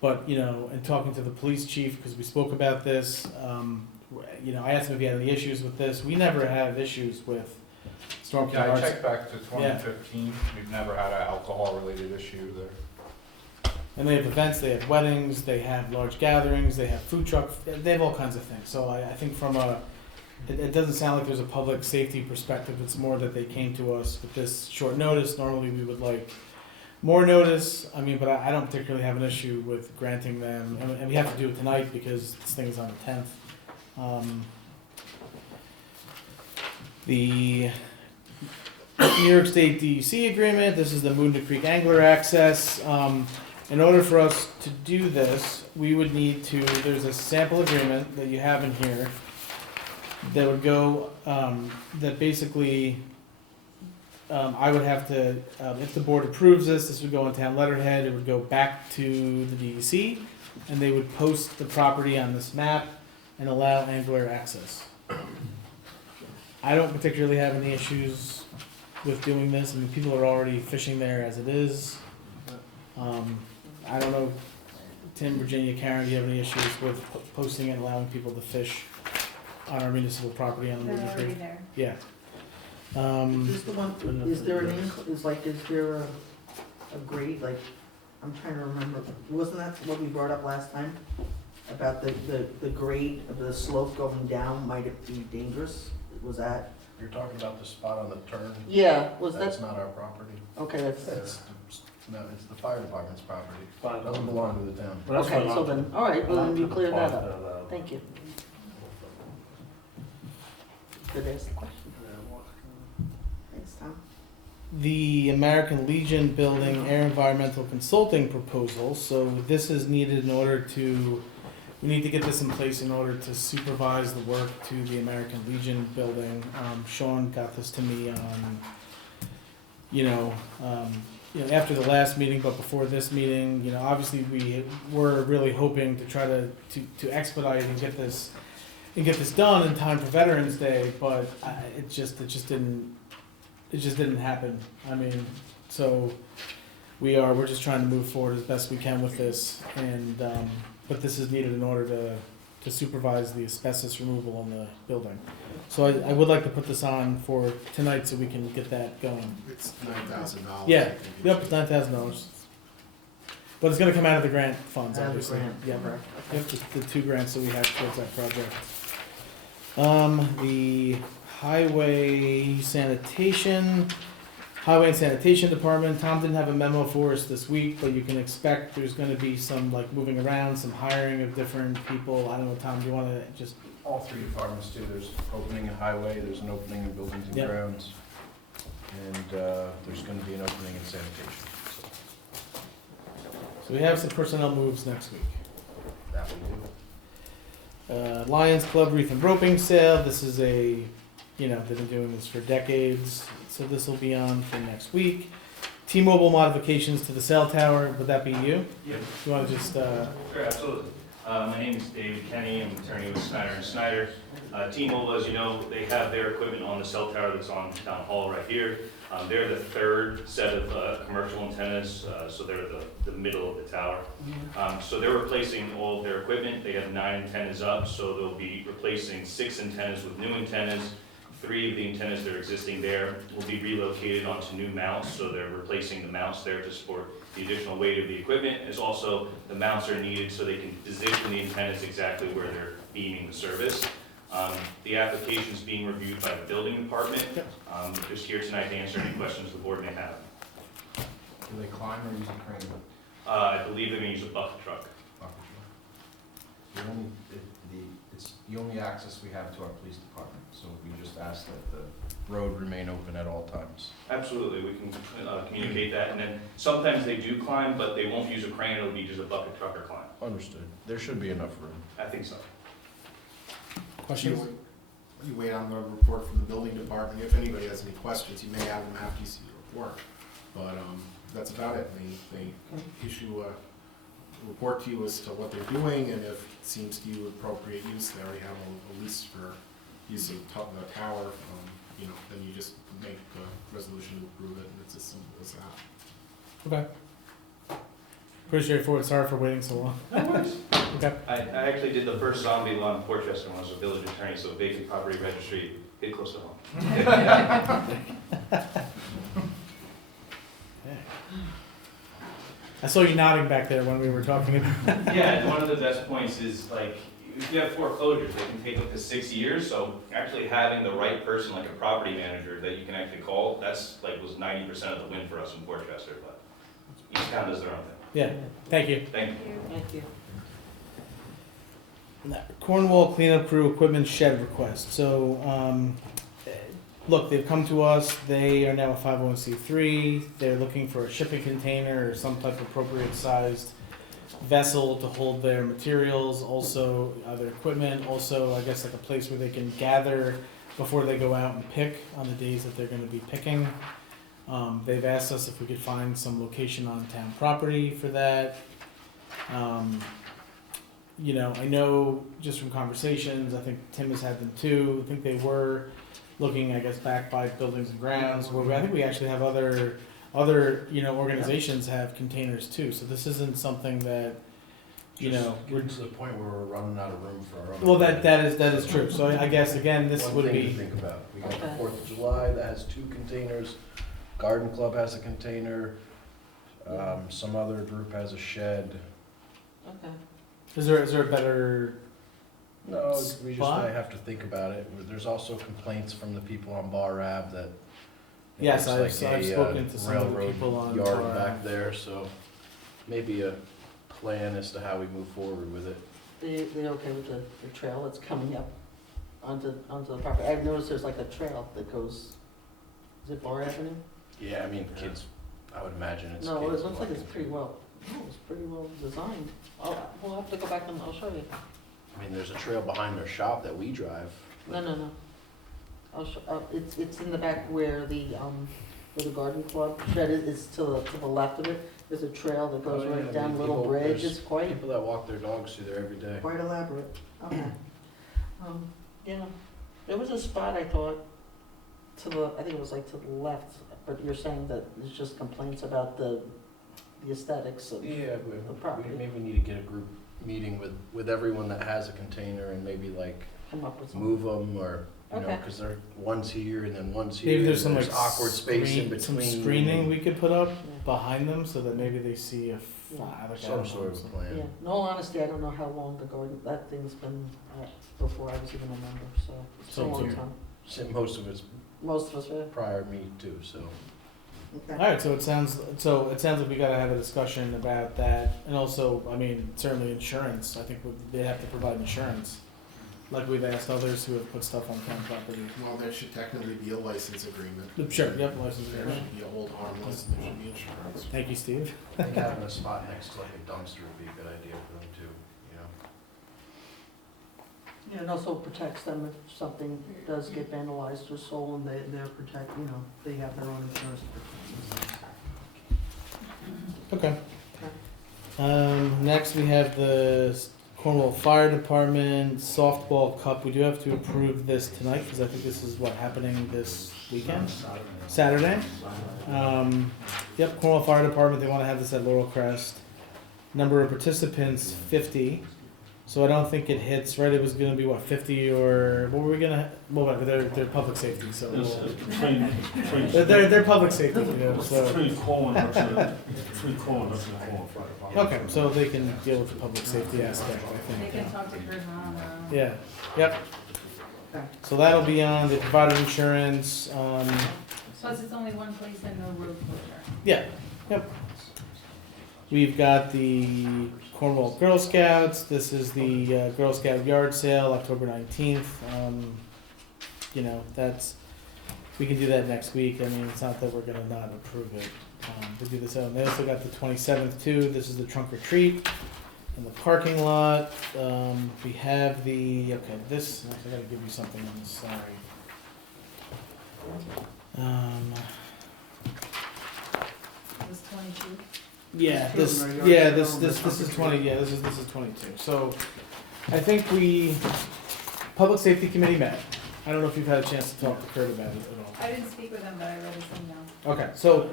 talking to the police chief, because we spoke about this, I asked him if he had any issues with this. We never have issues with Storm King Yeah, I Arts. checked back to 2015, we've never had an alcohol-related issue there. And they have events, they have weddings, they have large gatherings, they have food trucks, they have all kinds of things. So I think it doesn't sound like there's a public safety perspective, it's more that they came to us with this short notice. Normally we would like more notice, but I don't particularly have an issue with granting them, and we have to do it tonight because this thing is on the 10th. The New York State DEC agreement, this is the Moon to Creek Angler Access. In order for us to do this, we would need to, there's a sample agreement that you have in here that would go, that basically, I would have to, if the board approves this would go on town letterhead, it would go back to the DEC, and they would post the property on this map and allow angler access. I don't particularly have any issues with doing this. I mean, people are already fishing there as it is. I don't know, Tim, Virginia, Karen, do you have any issues with posting and allowing people to fish on our municipal property on the They're Moving already Tree? there. Yeah. Is this the one, is there an, is there a grade, like, I'm trying to remember, wasn't that what we brought up last time? About the grade of the slope going down, might it be dangerous? Was that? You're talking about the spot on the turn? Yeah, was That's that, not our property. okay, that's, No, it's the fire department's property. It doesn't belong to the town. okay, so then, all right, well, then you cleared that up. Thank you. Good ask the question. Thanks, Tom. The American Legion Building Air Environmental Consulting proposal, so this is needed in order to, we need to get this in place in order to supervise the work to the American Legion Building. Sean got this to me on, after the last meeting, but before this meeting, obviously we were really hoping to try to expedite and get this done in time for Veterans Day, but it just didn't happen. I mean, so we're just trying to move forward as best we can with this, and but this is needed in order to supervise the asbestos removal in the building. So I would like to put this on for tonight so we can get that going. It's $9,000. Yeah, yep, it's $9,000. But it's gonna come out of the grant funds, Out of the obviously. grant, Yep. correct. Yep, the 2 grants that we have towards that project. The Highway and Sanitation Department, Tom didn't have a memo for us this week, but you can expect there's gonna be some moving around, some hiring of different people. I don't know, Tom, do you wanna just, All three departments do. There's opening in highway, there's an opening in buildings and Yep. grounds, and there's gonna be an opening in sanitation. so we have some personnel moves next week. That we do. Lions Club Reef and Roping Sale, this is they've been doing this for decades, so this will be on for next week. T-Mobile modifications to the cell tower, would that be you? Yep. You wanna just, Sure, absolutely. My name is David Kenny, I'm attorney with Snyder & Snyder. T-Mobile, as you know, they have their equipment on the cell tower that's on Town Hall right here. They're the third set of commercial antennas, so they're the middle of the tower. So they're replacing all of their equipment. They have 9 antennas up, so they'll be replacing 6 antennas with new antennas. 3 of the antennas that are existing there will be relocated onto new mounts, so they're replacing the mounts there to support the additional weight of the equipment. As also, the mounts are needed so they can position the antennas exactly where they're beaming the service. The application's being reviewed by the building department. Just here tonight to answer any questions the board may have. Do they climb or use a crane? I believe they're gonna use a bucket truck. It's the only access we have to our police department, so we just ask that the road remain open at all times. Absolutely, we can communicate that, and then sometimes they do climb, but they won't use a crane, it'll be just a bucket truck or climb. Understood. There should be enough room. I think so. questions? You wait on the report from the building department. If anybody has any questions, you may have them after you see the report. But that's about it. They issue a report to you as to what they're doing, and if it seems to you appropriate use, they already have a lease for use of the tower, then you just make a resolution to approve it, and it's as simple as that. Okay. Pretty straightforward, sorry for waiting so long. Okay. I actually did the first zombie law in Portchester when I was a village attorney, so vacant property registry hit close to home. I saw you nodding back there when we were talking about. Yeah, and one of the best points is if you have foreclosures, they can take up to 6 years, so actually having the right person, like a property manager that you can actually call, that's was 90% of the win for us in Portchester, but each town does their own thing. Yeah, thank you. Thank you. Thank you. Cornwall cleanup crew equipment shed request. So, look, they've come to us. They are now a 501c3. They're looking for a shipping container or some type of appropriate sized vessel to hold their materials, also their equipment, also I guess like a place where they can gather before they go out and pick on the days that they're going to be picking. They've asked us if we could find some location on town property for that. you know, I know just from conversations, I think Tim has had them too, I think they were looking, I guess, back by buildings and grounds, where I think we actually have other, you know, organizations have containers too, so this isn't something that, you know, Just getting to the point where we're running out of room for our own. well, that is true, so I guess, again, this One would thing to be, think about, we got the Okay. 4th of July that has 2 containers, Garden Club has a container, some other group has a shed. Okay. is there a better, No, we just Spot? might have to think about it. There's also complaints from the people on Bar Ave that. it Yes, looks I've like a, spoken to some of the railroad people on Yard Bar back Ave. there, so maybe a plan as to how we move forward with it. They okay with the trail that's coming up onto the property? I've noticed there's like a trail that goes, is it Bar Avenue? Yeah, I mean, kids, I would imagine it's. No, it kids looks like it's walking pretty too. well, no, it's pretty well designed. We'll have to go back and I'll show you. I mean, there's a trail behind their shop that we drive. No. I'll show, it's in the back where the garden club shed is to the left of it. There's a trail that goes Oh, yeah, right I down a mean, little people- bridge. there's It's quite, People that walk their dogs through there every day. quite elaborate. Okay. Yeah, there was a spot I thought to the, I think it was like to the left, but you're saying that there's just complaints about the aesthetics of. Yeah, The property. we maybe need to get a group meeting with everyone that has a container and maybe like Come up with something. move them or, you know, Okay. because they're, one's here and then one's here. Maybe there's and some like awkward space in some between. screening we could put up Yeah. behind them so that maybe they see a Yeah. like, I Some don't sort know, of some- plan. Yeah, in all honesty, I don't know how long the garden, that thing's been, before I was even a member, so it's a Same long here. time. Most of it's Most of us, yeah. prior me too, so. Okay. All right, so it sounds like we gotta have a discussion about that, and also, I mean, certainly insurance. I think they have to provide insurance, like we've asked others who have put stuff on town property. Well, there should technically be a license agreement. Sure, yep, license There agreement. should be a hold harmless, there should be insurance. Thank you, Steve. I think having a spot next to like a dumpster would be a good idea for them too, you know? Yeah, it also protects them if something does get vandalized or stolen, they're protect, you know, they have their own insurance. Okay. Next we have the Cornwall Fire Department softball cup. We do have to approve this tonight, because I think this is happening this weekend? Saturday. Yep, Cornwall Fire Department, they wanna have this at Laurel Crest. Number of participants, 50. So I don't think it hits, right? It was gonna be 50 or, what were we gonna, well, whatever, they're public safety, so. It's we'll- between, They're public safety, you know, so. between Cornwall and Cornwall. Okay, so they can deal with the public safety aspect, I They think. can talk to Kurt Hahn. Yeah, yep. Okay. So that'll be on, the provided insurance, Plus, it's only one place and no road closure. yeah, yep. We've got the Cornwall Girl Scouts, this is the Girl Scout yard sale, October 19th. You know, that's, we can do that next week, I mean, it's not that we're gonna not approve it. We do this out, and they also got the 27th too, this is the trunk or treat in the parking lot. We have the, okay, this, I gotta give you something on this, sorry. This 22. Yeah, this is 20, yeah, this is 22. So, I think Public Safety Committee met. I don't know if you've had a chance to talk to Kurt about it at all. I didn't speak with them, but I read his email. Okay, so,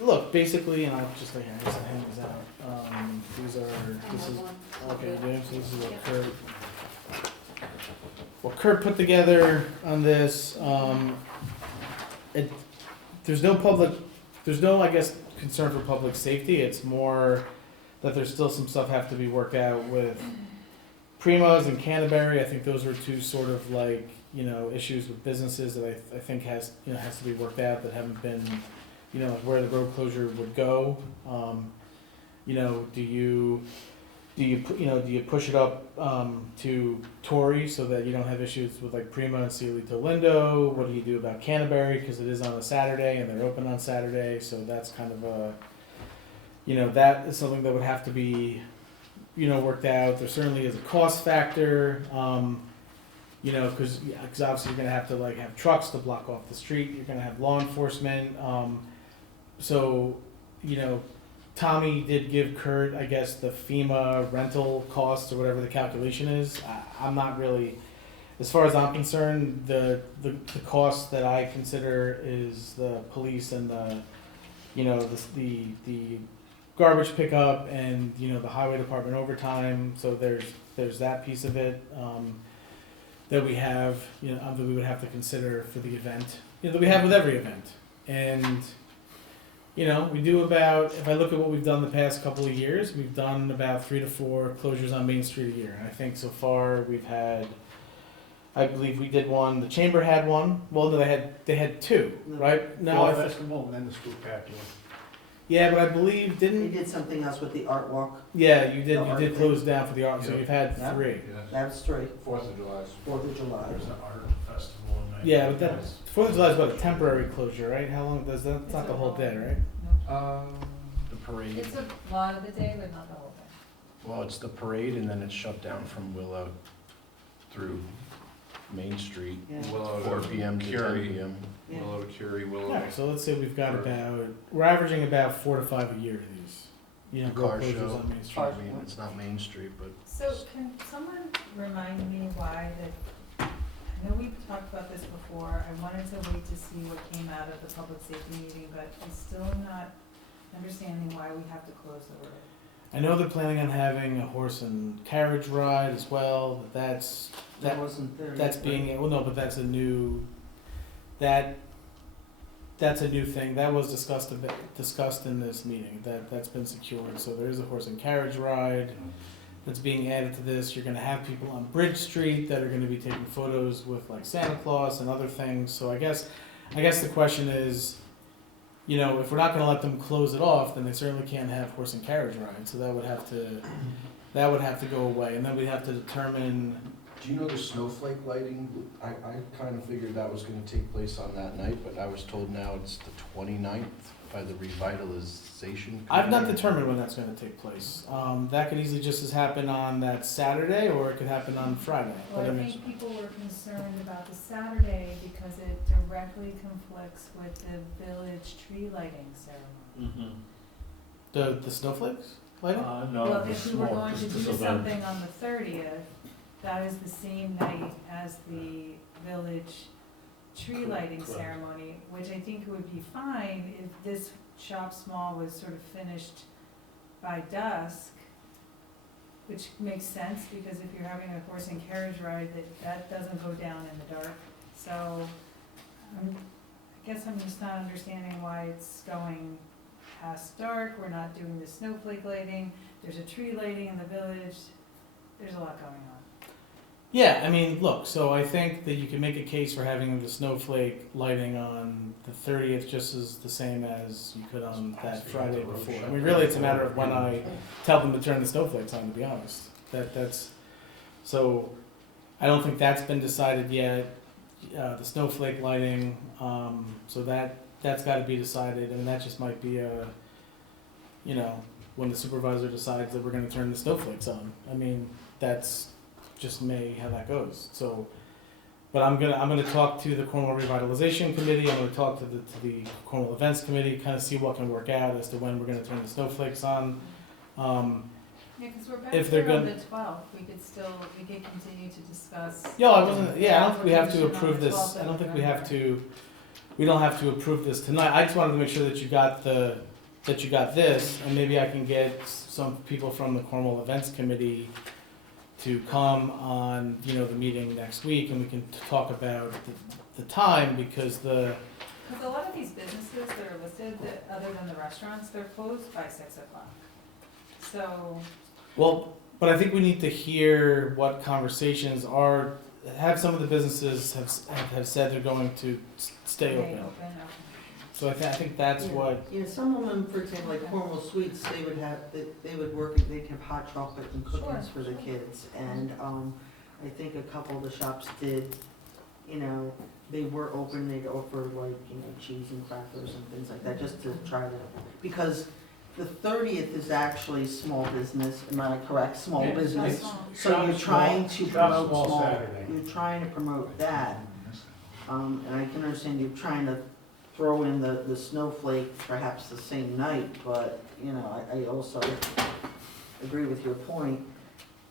look, basically, and I'll just like hand these out. This is, okay, James, so this is what Kurt put together on this. There's no, I guess, concern for public safety. It's more that there's still some stuff have to be worked out with Primo's and Canterbury. I think those are two sort of like, you know, issues with businesses that I think has to be worked out that haven't been, you know, like where the road closure would go. You know, do you push it up to Torrey so that you don't have issues with like Prima and Ciolito Lindo? What do you do about Canterbury, because it is on a Saturday and they're open on Saturday, so that's kind of a, you know, that is something that would have to be, you know, worked out. There certainly is a cost factor, you know, because obviously you're gonna have to like have trucks to block off the street. You're gonna have law enforcement, so, you know, Tommy did give Kurt, I guess, the FEMA rental cost or whatever the calculation is. I'm not really, as far as I'm concerned, the cost that I consider is the police and the, you know, the garbage pickup and, you know, the highway department overtime. So there's that piece of it, that we have, you know, that we would have to consider for the event, you know, that we have with every event. And, you know, we do about, if I look at what we've done the past couple of years, we've done about 3 to 4 closures on Main Street a year. And I think so far we've had, I believe we did one, the Chamber had one. Well, no, they had 2, right? No, Fall Festival and then the school patio. yeah, but I believe, They didn't, did something else with the art walk. yeah, you The art did thing. close down for the art, so Yeah. you've had Yeah. 3. That's 3, 4th of July. 4th of July. There's an art festival in May. Yeah, but that's, 4th of July is about a temporary closure, right? How long does that, it's not the whole day, right? The parade, It's a lot of the day, but not the whole day. well, it's the parade and then it's shut down from Willow through Main Street, Yeah. Willow 4 to p.m. to 10 Curie, p.m. Yeah. Willow to Curie, Willow. Alright, so let's say we've got about, we're averaging about 4 to 5 a year of these. You know, The road car closures show. on Main Street. I mean, it's not Main Street, but So can someone remind me why that, I know we've talked about this before, I wanted to wait to see what came out of the public safety meeting, but I'm still not understanding why we have to close the road. I know they're planning on having a horse and carriage ride as well, but that's, That wasn't there. that's yet, being, well, no, but that's a new, that's a new thing, that was discussed in this meeting, that's been secured, so there is a horse and carriage ride that's being added to this. You're gonna have people on Bridge Street that are gonna be taking photos with like Santa Claus and other things, so I guess the question is, you know, if we're not gonna let them close it off, then they certainly can't have horse and carriage rides, so that would have to go away, and then we'd have to determine. do you know the snowflake lighting? I kind of figured that was gonna take place on that night, but I was told now it's the 29th by the revitalization. I've not committee. determined when that's gonna take place. That could easily just as happen on that Saturday, or it could happen on Friday. Well, But I mean, think people were concerned about the Saturday because it directly conflicts with the village tree lighting ceremony. the snowflakes lighting? No, Well, the if we were small, going to just do this event. something on the 30th, that is the same night as the village tree lighting Correct. ceremony, which I think would be fine if this shop small was sort of finished by dusk, which makes sense, because if you're having a horse and carriage ride, that doesn't go down in the dark. So, I guess I'm just not understanding why it's going past dark, we're not doing the snowflake lighting, there's a tree lighting in the village, there's a lot going on. Yeah, I mean, look, so I think that you can make a case for having the snowflake lighting on the 30th just as the same as you could on that Friday before. I mean, really, it's a matter of when I tell them to turn the snowflakes on, to be honest. That's, so, I don't think that's been decided yet, the snowflake lighting, so that's gotta be decided, and that just might be a, you know, when the supervisor decides that we're gonna turn the snowflakes on. I mean, that's just may how that goes. So, but I'm gonna talk to the Cornwall Revitalization Committee. I'm gonna talk to the Cornwall Events Committee, kind of see what can work out as to when we're gonna turn the snowflakes on. Yeah, because we're back If they're here on gonna- the 12th, we could continue to discuss. Yeah, I wasn't. Yeah, I don't think we have to application on approve the this. 12th I of don't think we have November. to. We don't have to approve this tonight. I just wanted to make sure that you got this, and maybe I can get some people from the Cornwall Events Committee to come on, you know, the meeting next week, and we can talk about the time, because Because a lot of these businesses that are listed, that, other than the restaurants, they're closed by 6 o'clock. So, well, but I think we need to hear what conversations are. Have some of the businesses have said they're going to stay they open. okay. So I think that's Yeah. what. Yeah, some of them, for example, like Cornwall Sweets, they would work, they'd have hot chocolate and cookies for the kids. And, I think a couple of the shops did, you know, they were open, they'd offer like, you know, cheese and crackers and things like that, just to try to, because the 30th is actually small business, am I correct? Small Yeah, business. small. So you're trying to Shop promote small small, Saturday. you're trying to promote that. And I can understand you're trying to throw in the snowflake perhaps the same night, but, you know, I also agree with your point.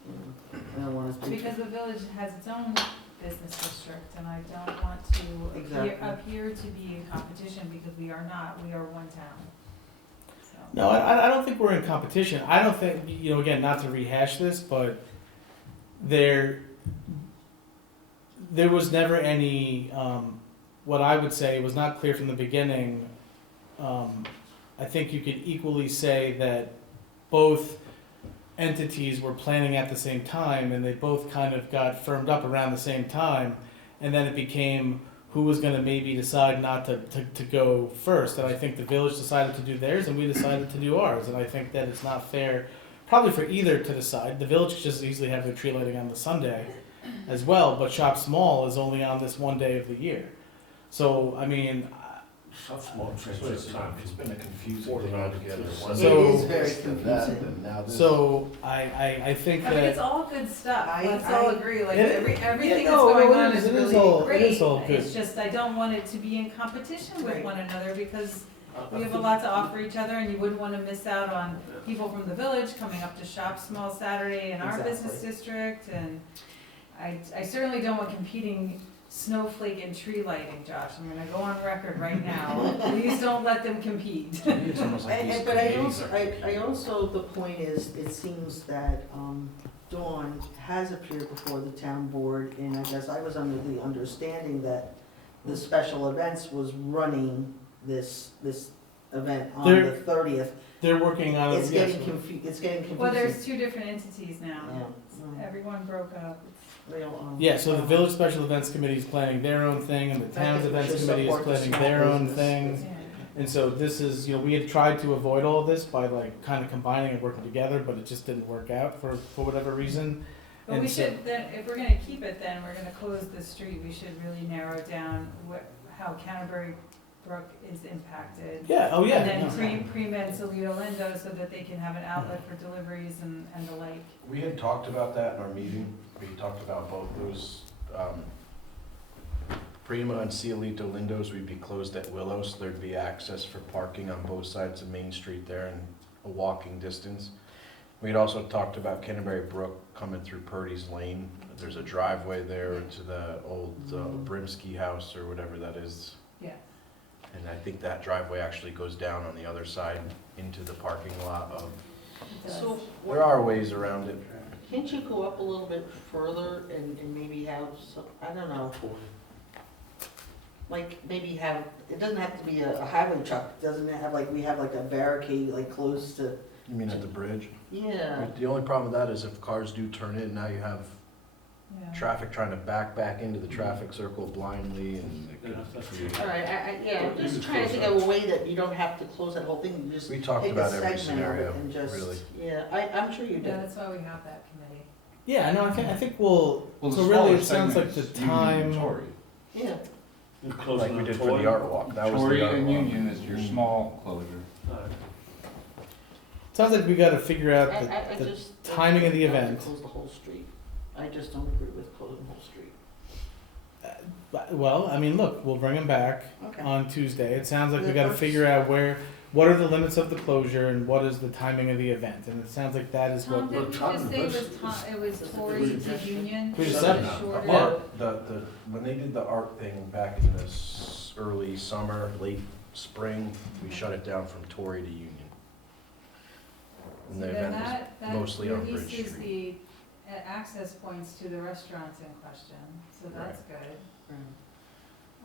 You know, I don't want to. Because the village has its own business district, and I don't want to Exactly. appear to be in competition, because we are not, we are one town. So. No, I don't think we're in competition. I don't think, you know, again, not to rehash this, but there was never any, what I would say was not clear from the beginning. I think you could equally say that both entities were planning at the same time, and they both kind of got firmed up around the same time, and then it became who was going to maybe decide not to go first. And I think the village decided to do theirs, and we decided to do ours. And I think that it's not fair, probably for either to decide. The village could just easily have their tree lighting on the Sunday as well, but Shop Small is only on this one day of the year. So, I mean, Shop Small It's changes time. it's been a confusing thing altogether. So- It is very Then that, confusing. then now this. so I think I mean, it's that, all good stuff, I- let's all I- agree, like, It- everything yeah, that's no, going it on is- is it is really all- it great. is all good. It's just, I don't want it to be in competition with Right. one another, because we have a lot to offer each other, and you wouldn't wanna miss out on people from the village coming up to Shop Small Saturday in our Exactly. business district, and I certainly don't want competing snowflake and tree lighting, Josh, I'm gonna go on record right now, please don't let them compete. It's almost like these But I committees also, are- I also, the point is, it seems that, Dawn has appeared before the town board, and I guess I was under the understanding that the special events was running this event on They're- the 30th. they're working on it. It's yes. getting it's getting confusing. Well, there's two different entities now, Yeah. everyone broke up. Well, Yeah, so the village special events committee is planning their own thing, and the I town's think we events should committee is support the planning small their own business. thing. Yeah. And so this is, you know, we had tried to avoid all of this by like kind of combining and working together, but it just didn't work out for whatever reason. But And we so- should, then, if we're gonna keep it, then we're gonna close the street, we should really narrow down how Canterbury Brook is impacted. Yeah, oh yeah. And then no. pre-Mansalito Lindo, so that they can have an outlet for deliveries and the like. We had talked about that in our meeting. We talked about both those, Prima and Cielito Lindos would be closed at Willow, so there'd be access for parking on both sides of Main Street there and a walking distance. We had also talked about Canterbury Brook coming through Purdy's Lane. There's a driveway there to the old Brimsky house or whatever that is. Yeah. And I think that driveway actually goes down on the other side into the parking lot of, So there are ways around it. can't you go up a little bit further and maybe have some, I don't know, like maybe have, it doesn't have to be a highway truck, doesn't it have like, we have like a barricade like close to, You mean at the bridge? yeah. The only problem with that is if cars do turn in, now you have Yeah. traffic trying to back into the traffic circle blindly and it could create. All right, yeah, I'm just trying to think of a way that you don't have to close that whole thing, you just We talked take a about every segment of it scenario, and just, really. yeah, I'm sure you Yeah, did. that's why we have that committee. Yeah, no, I think we'll. Well, the So really, smaller it sounds like the segments, Union time. and Tory. Yeah, You're closing Like we the did for Tory? the art walk, that was Tory the art and walk. Union is your small closure. Sounds like we got to figure out I the just. timing of the don't event. Close the whole street, I just don't agree with closing the whole street. Well, I mean, look, we'll bring them back Okay. on Tuesday. It sounds like we That got to works. figure out what are the limits of the closure and what is the timing of the event. And it sounds like that is Tom, what. did we we're just talking say about- it was Tory to Union? We just So said it's that. shorter? The art, when they did the art thing back in the early summer, late spring, we shut it down from Torrey to Union. And So the then event that mostly on Bridge releases Street. the access points to the restaurants in question, so that's good.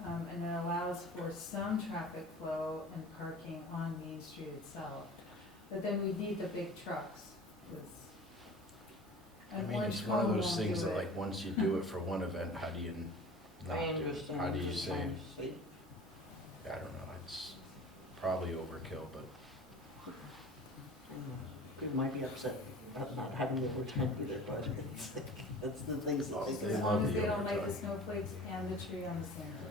And it allows for some traffic flow and parking on Main Street itself. But then we need the big trucks, 'cause- I and mean, Orange it's one of Cone those won't things do that it. like, once you do it for one event, how do you not I do it? understand. How do you just say, trying to say. I don't know, it's probably overkill, but I don't know. People might be upset about not having overtime either, but it's like, that's the things that They As love long as the they don't light the overtime. snowflakes and the tree on the same day.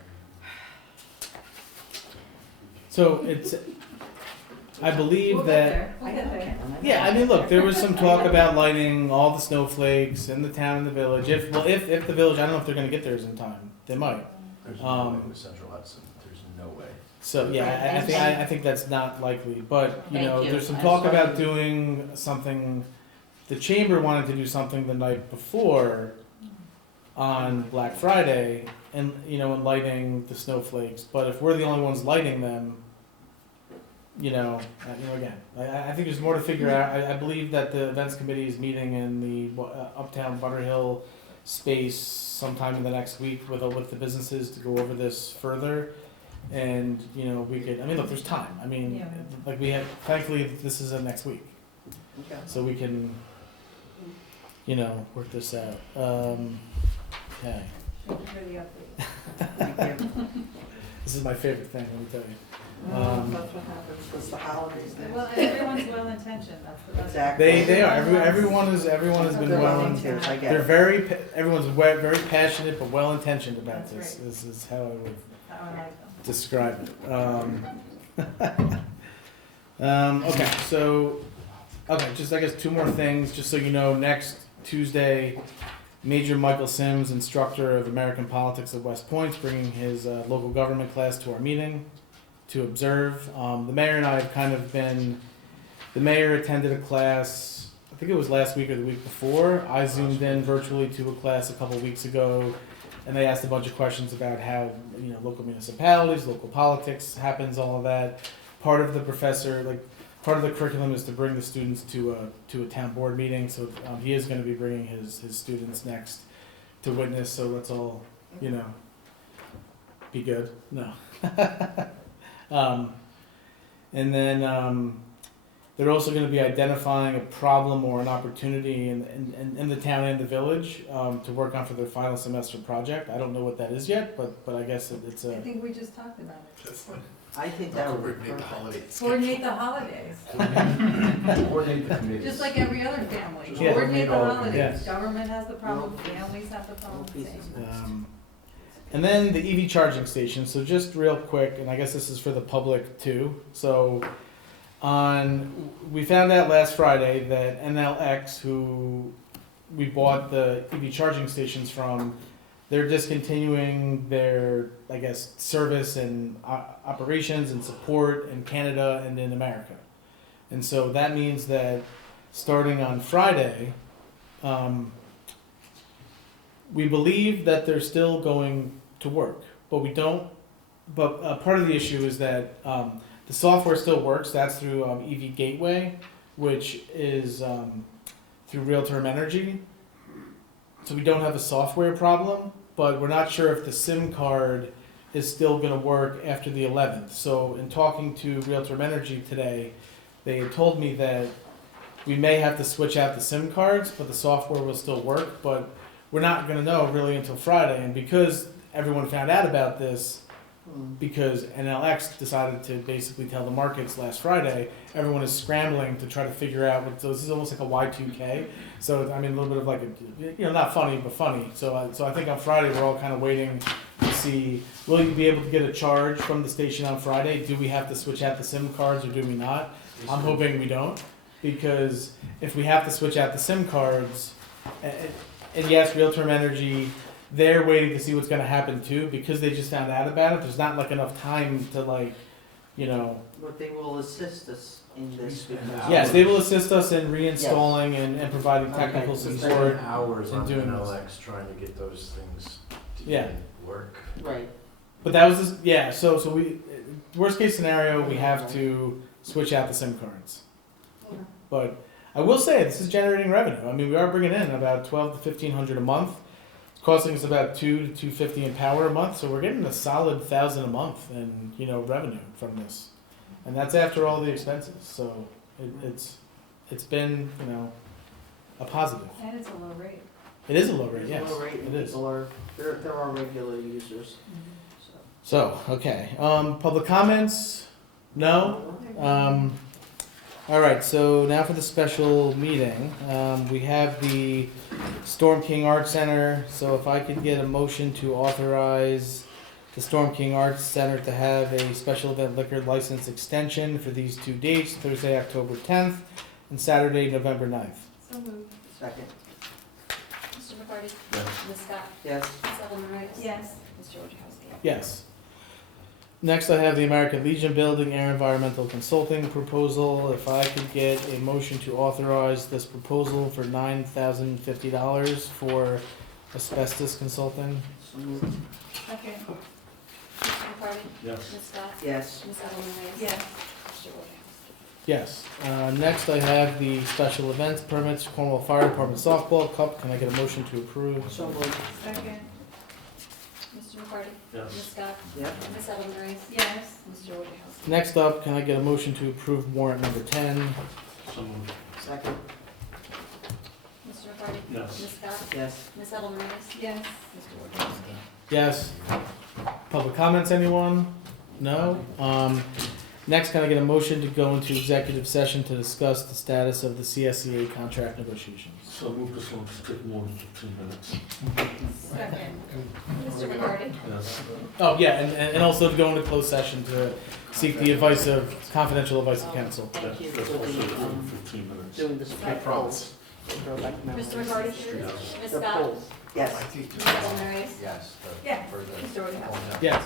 So it's, I believe We'll get that. there, we'll get there. Yeah, I mean, look, there was some talk about lighting all the snowflakes in the town and the village. If the village, I don't know if they're going to get theirs in time. They might. there's no way Um, with Central Hudson, there's no way. So, yeah, I think that's not likely, but, you Thank know, you. there's some I talk just about wanted- doing something, the chamber wanted to do something the night before on Black Friday, and, you know, and lighting the snowflakes, but if we're the only ones lighting them, you know, again, I think there's more to figure out. I believe that the events committee is meeting in the Uptown Butterhill space sometime in the next week with the businesses to go over this further. And, you know, we could, I mean, look, there's time. I mean, Yeah. like we have, thankfully, this is next week. Okay. So we can, you know, work this out. Okay. Thank you for the update. Thank you. This is my favorite thing, let me tell you. Well, that's what happens, it's the holidays there. Well, everyone's well intentioned, that's the best. Exactly. They are. Everyone has been They're well. volunteers, I get They're it. everyone's very passionate but well intentioned about That's this. right. This is how I would How I like them. describe it. Okay, so, just I guess two more things, just so you know, next Tuesday, Major Michael Sims, instructor of American Politics at West Point, bringing his local government class to our meeting to observe. The mayor and I have kind of been, the mayor attended a class, I think it was last week or the week before. I zoomed in virtually to a class a couple weeks ago, and they asked a bunch of questions about how, you know, local municipalities, local politics happens, all of that. Part of the part of the curriculum is to bring the students to a town board meeting, so he is going to be bringing his students next to witness, so let's all, you know, be good. No. And then they're also going to be identifying a problem or an opportunity in the town and the village to work on for their final semester project. I don't know what that is yet, but I guess it's I a. think we just talked about it. That's fine. I think that would be Coordinate the perfect. holidays. Coordinate the holidays, Coordinate the committees. just like every other family. Yeah. Coordinate the All the holidays. Yes. Government has the problem, families have the problem, same. And then the EV charging station. So just real quick, and I guess this is for the public too. So we found out last Friday that NLX, who we bought the EV charging stations from, they're discontinuing their, I guess, service and operations and support in Canada and in America. And so that means that starting on Friday, we believe that they're still going to work, but we don't. But part of the issue is that the software still works. That's through EV Gateway, which is through Real-Term Energy. So we don't have a software problem, but we're not sure if the SIM card is still going to work after the 11th. So in talking to Real-Term Energy today, they had told me that we may have to switch out the SIM cards, but the software will still work. But we're not going to know really until Friday. And because everyone found out about this, because NLX decided to basically tell the markets last Friday, everyone is scrambling to try to figure out what, so this is almost like a Y2K. So I mean, a little bit of like a, you know, not funny, but funny. So I think on Friday we're all kind of waiting to see, will you be able to get a charge from the station on Friday? Do we have to switch out the SIM cards or do we not? I'm hoping we don't, because if we have to switch out the SIM cards, and yes, Real-Term Energy, they're waiting to see what's going to happen too, because they just found out about it. There's not like enough time to like, you know. But they will assist us in this. Yes, they will assist us in reinstalling and providing technical Okay. We support. spent hours in on doing NLX trying to get those things to Yeah. even work. Right. But that was just, yeah. So we, worst case scenario, we have to switch out the SIM cards. But I will say this is generating revenue. I mean, we are bringing in about $1,200 to $1,500 a month. Costing us about $200 to $250 in power a month, so we're getting a solid $1,000 a month in, you know, revenue from this, and that's after all the expenses. So it's been, you know, a positive. And it's a low rate. It is a low rate, It's a yes, low rate, and it is. people are, there are regular users, so. So okay, public comments? No. All right, so now for the special meeting. We have the Storm King Arts Center. So if I could get a motion to authorize the Storm King Arts Center to have a special event liquor license extension for these two dates, Thursday, October 10th and Saturday, November 9th. So moved. Second, Mr. McCarty? Yes. Ms. Scott? yes. Ms. Edelman Reyes? Yes. Mr. Wojciechowski? Yes. Next, I have the American Legion Building Air Environmental Consulting proposal. If I could get a motion to authorize this proposal for $9,050 for asbestos consulting. Okay. Mr. McCarty? Yes. Ms. Scott? Yes. Ms. Edelman Reyes? Yes. Mr. Woodhouse? Yes. Next, I have the special events permits, Cornwall Fire Department softball cup. Can I get a motion to approve? So moved. Second. Mr. McCarty? Yes. Ms. Scott? Yep. Ms. Edelman Reyes? Yes. Mr. Woodhouse? Next up, can I get a motion to approve warrant number 10? So moved. Second. Mr. McCarty? Yes. Ms. Scott? Yes. Ms. Edelman Reyes? Yes. Mr. Woodhouse? Yes. Public comments, anyone? No? Next, can I get a motion to go into executive session to discuss the status of the CSEA contract negotiations? So move this one to take more than 15 minutes. Second. Mr. McCarty? Yes. Oh, yeah, and also to go into closed session to seek the advice of, confidential advice of counsel. Thank you That's for also the, 15 minutes. doing this. I promise. Mr. McCarty? Yes. Ms. The Scott? polls. Yes. Ms. Edelman Reyes? Yes, Yeah. for the. Mr. Woodhouse? Yes.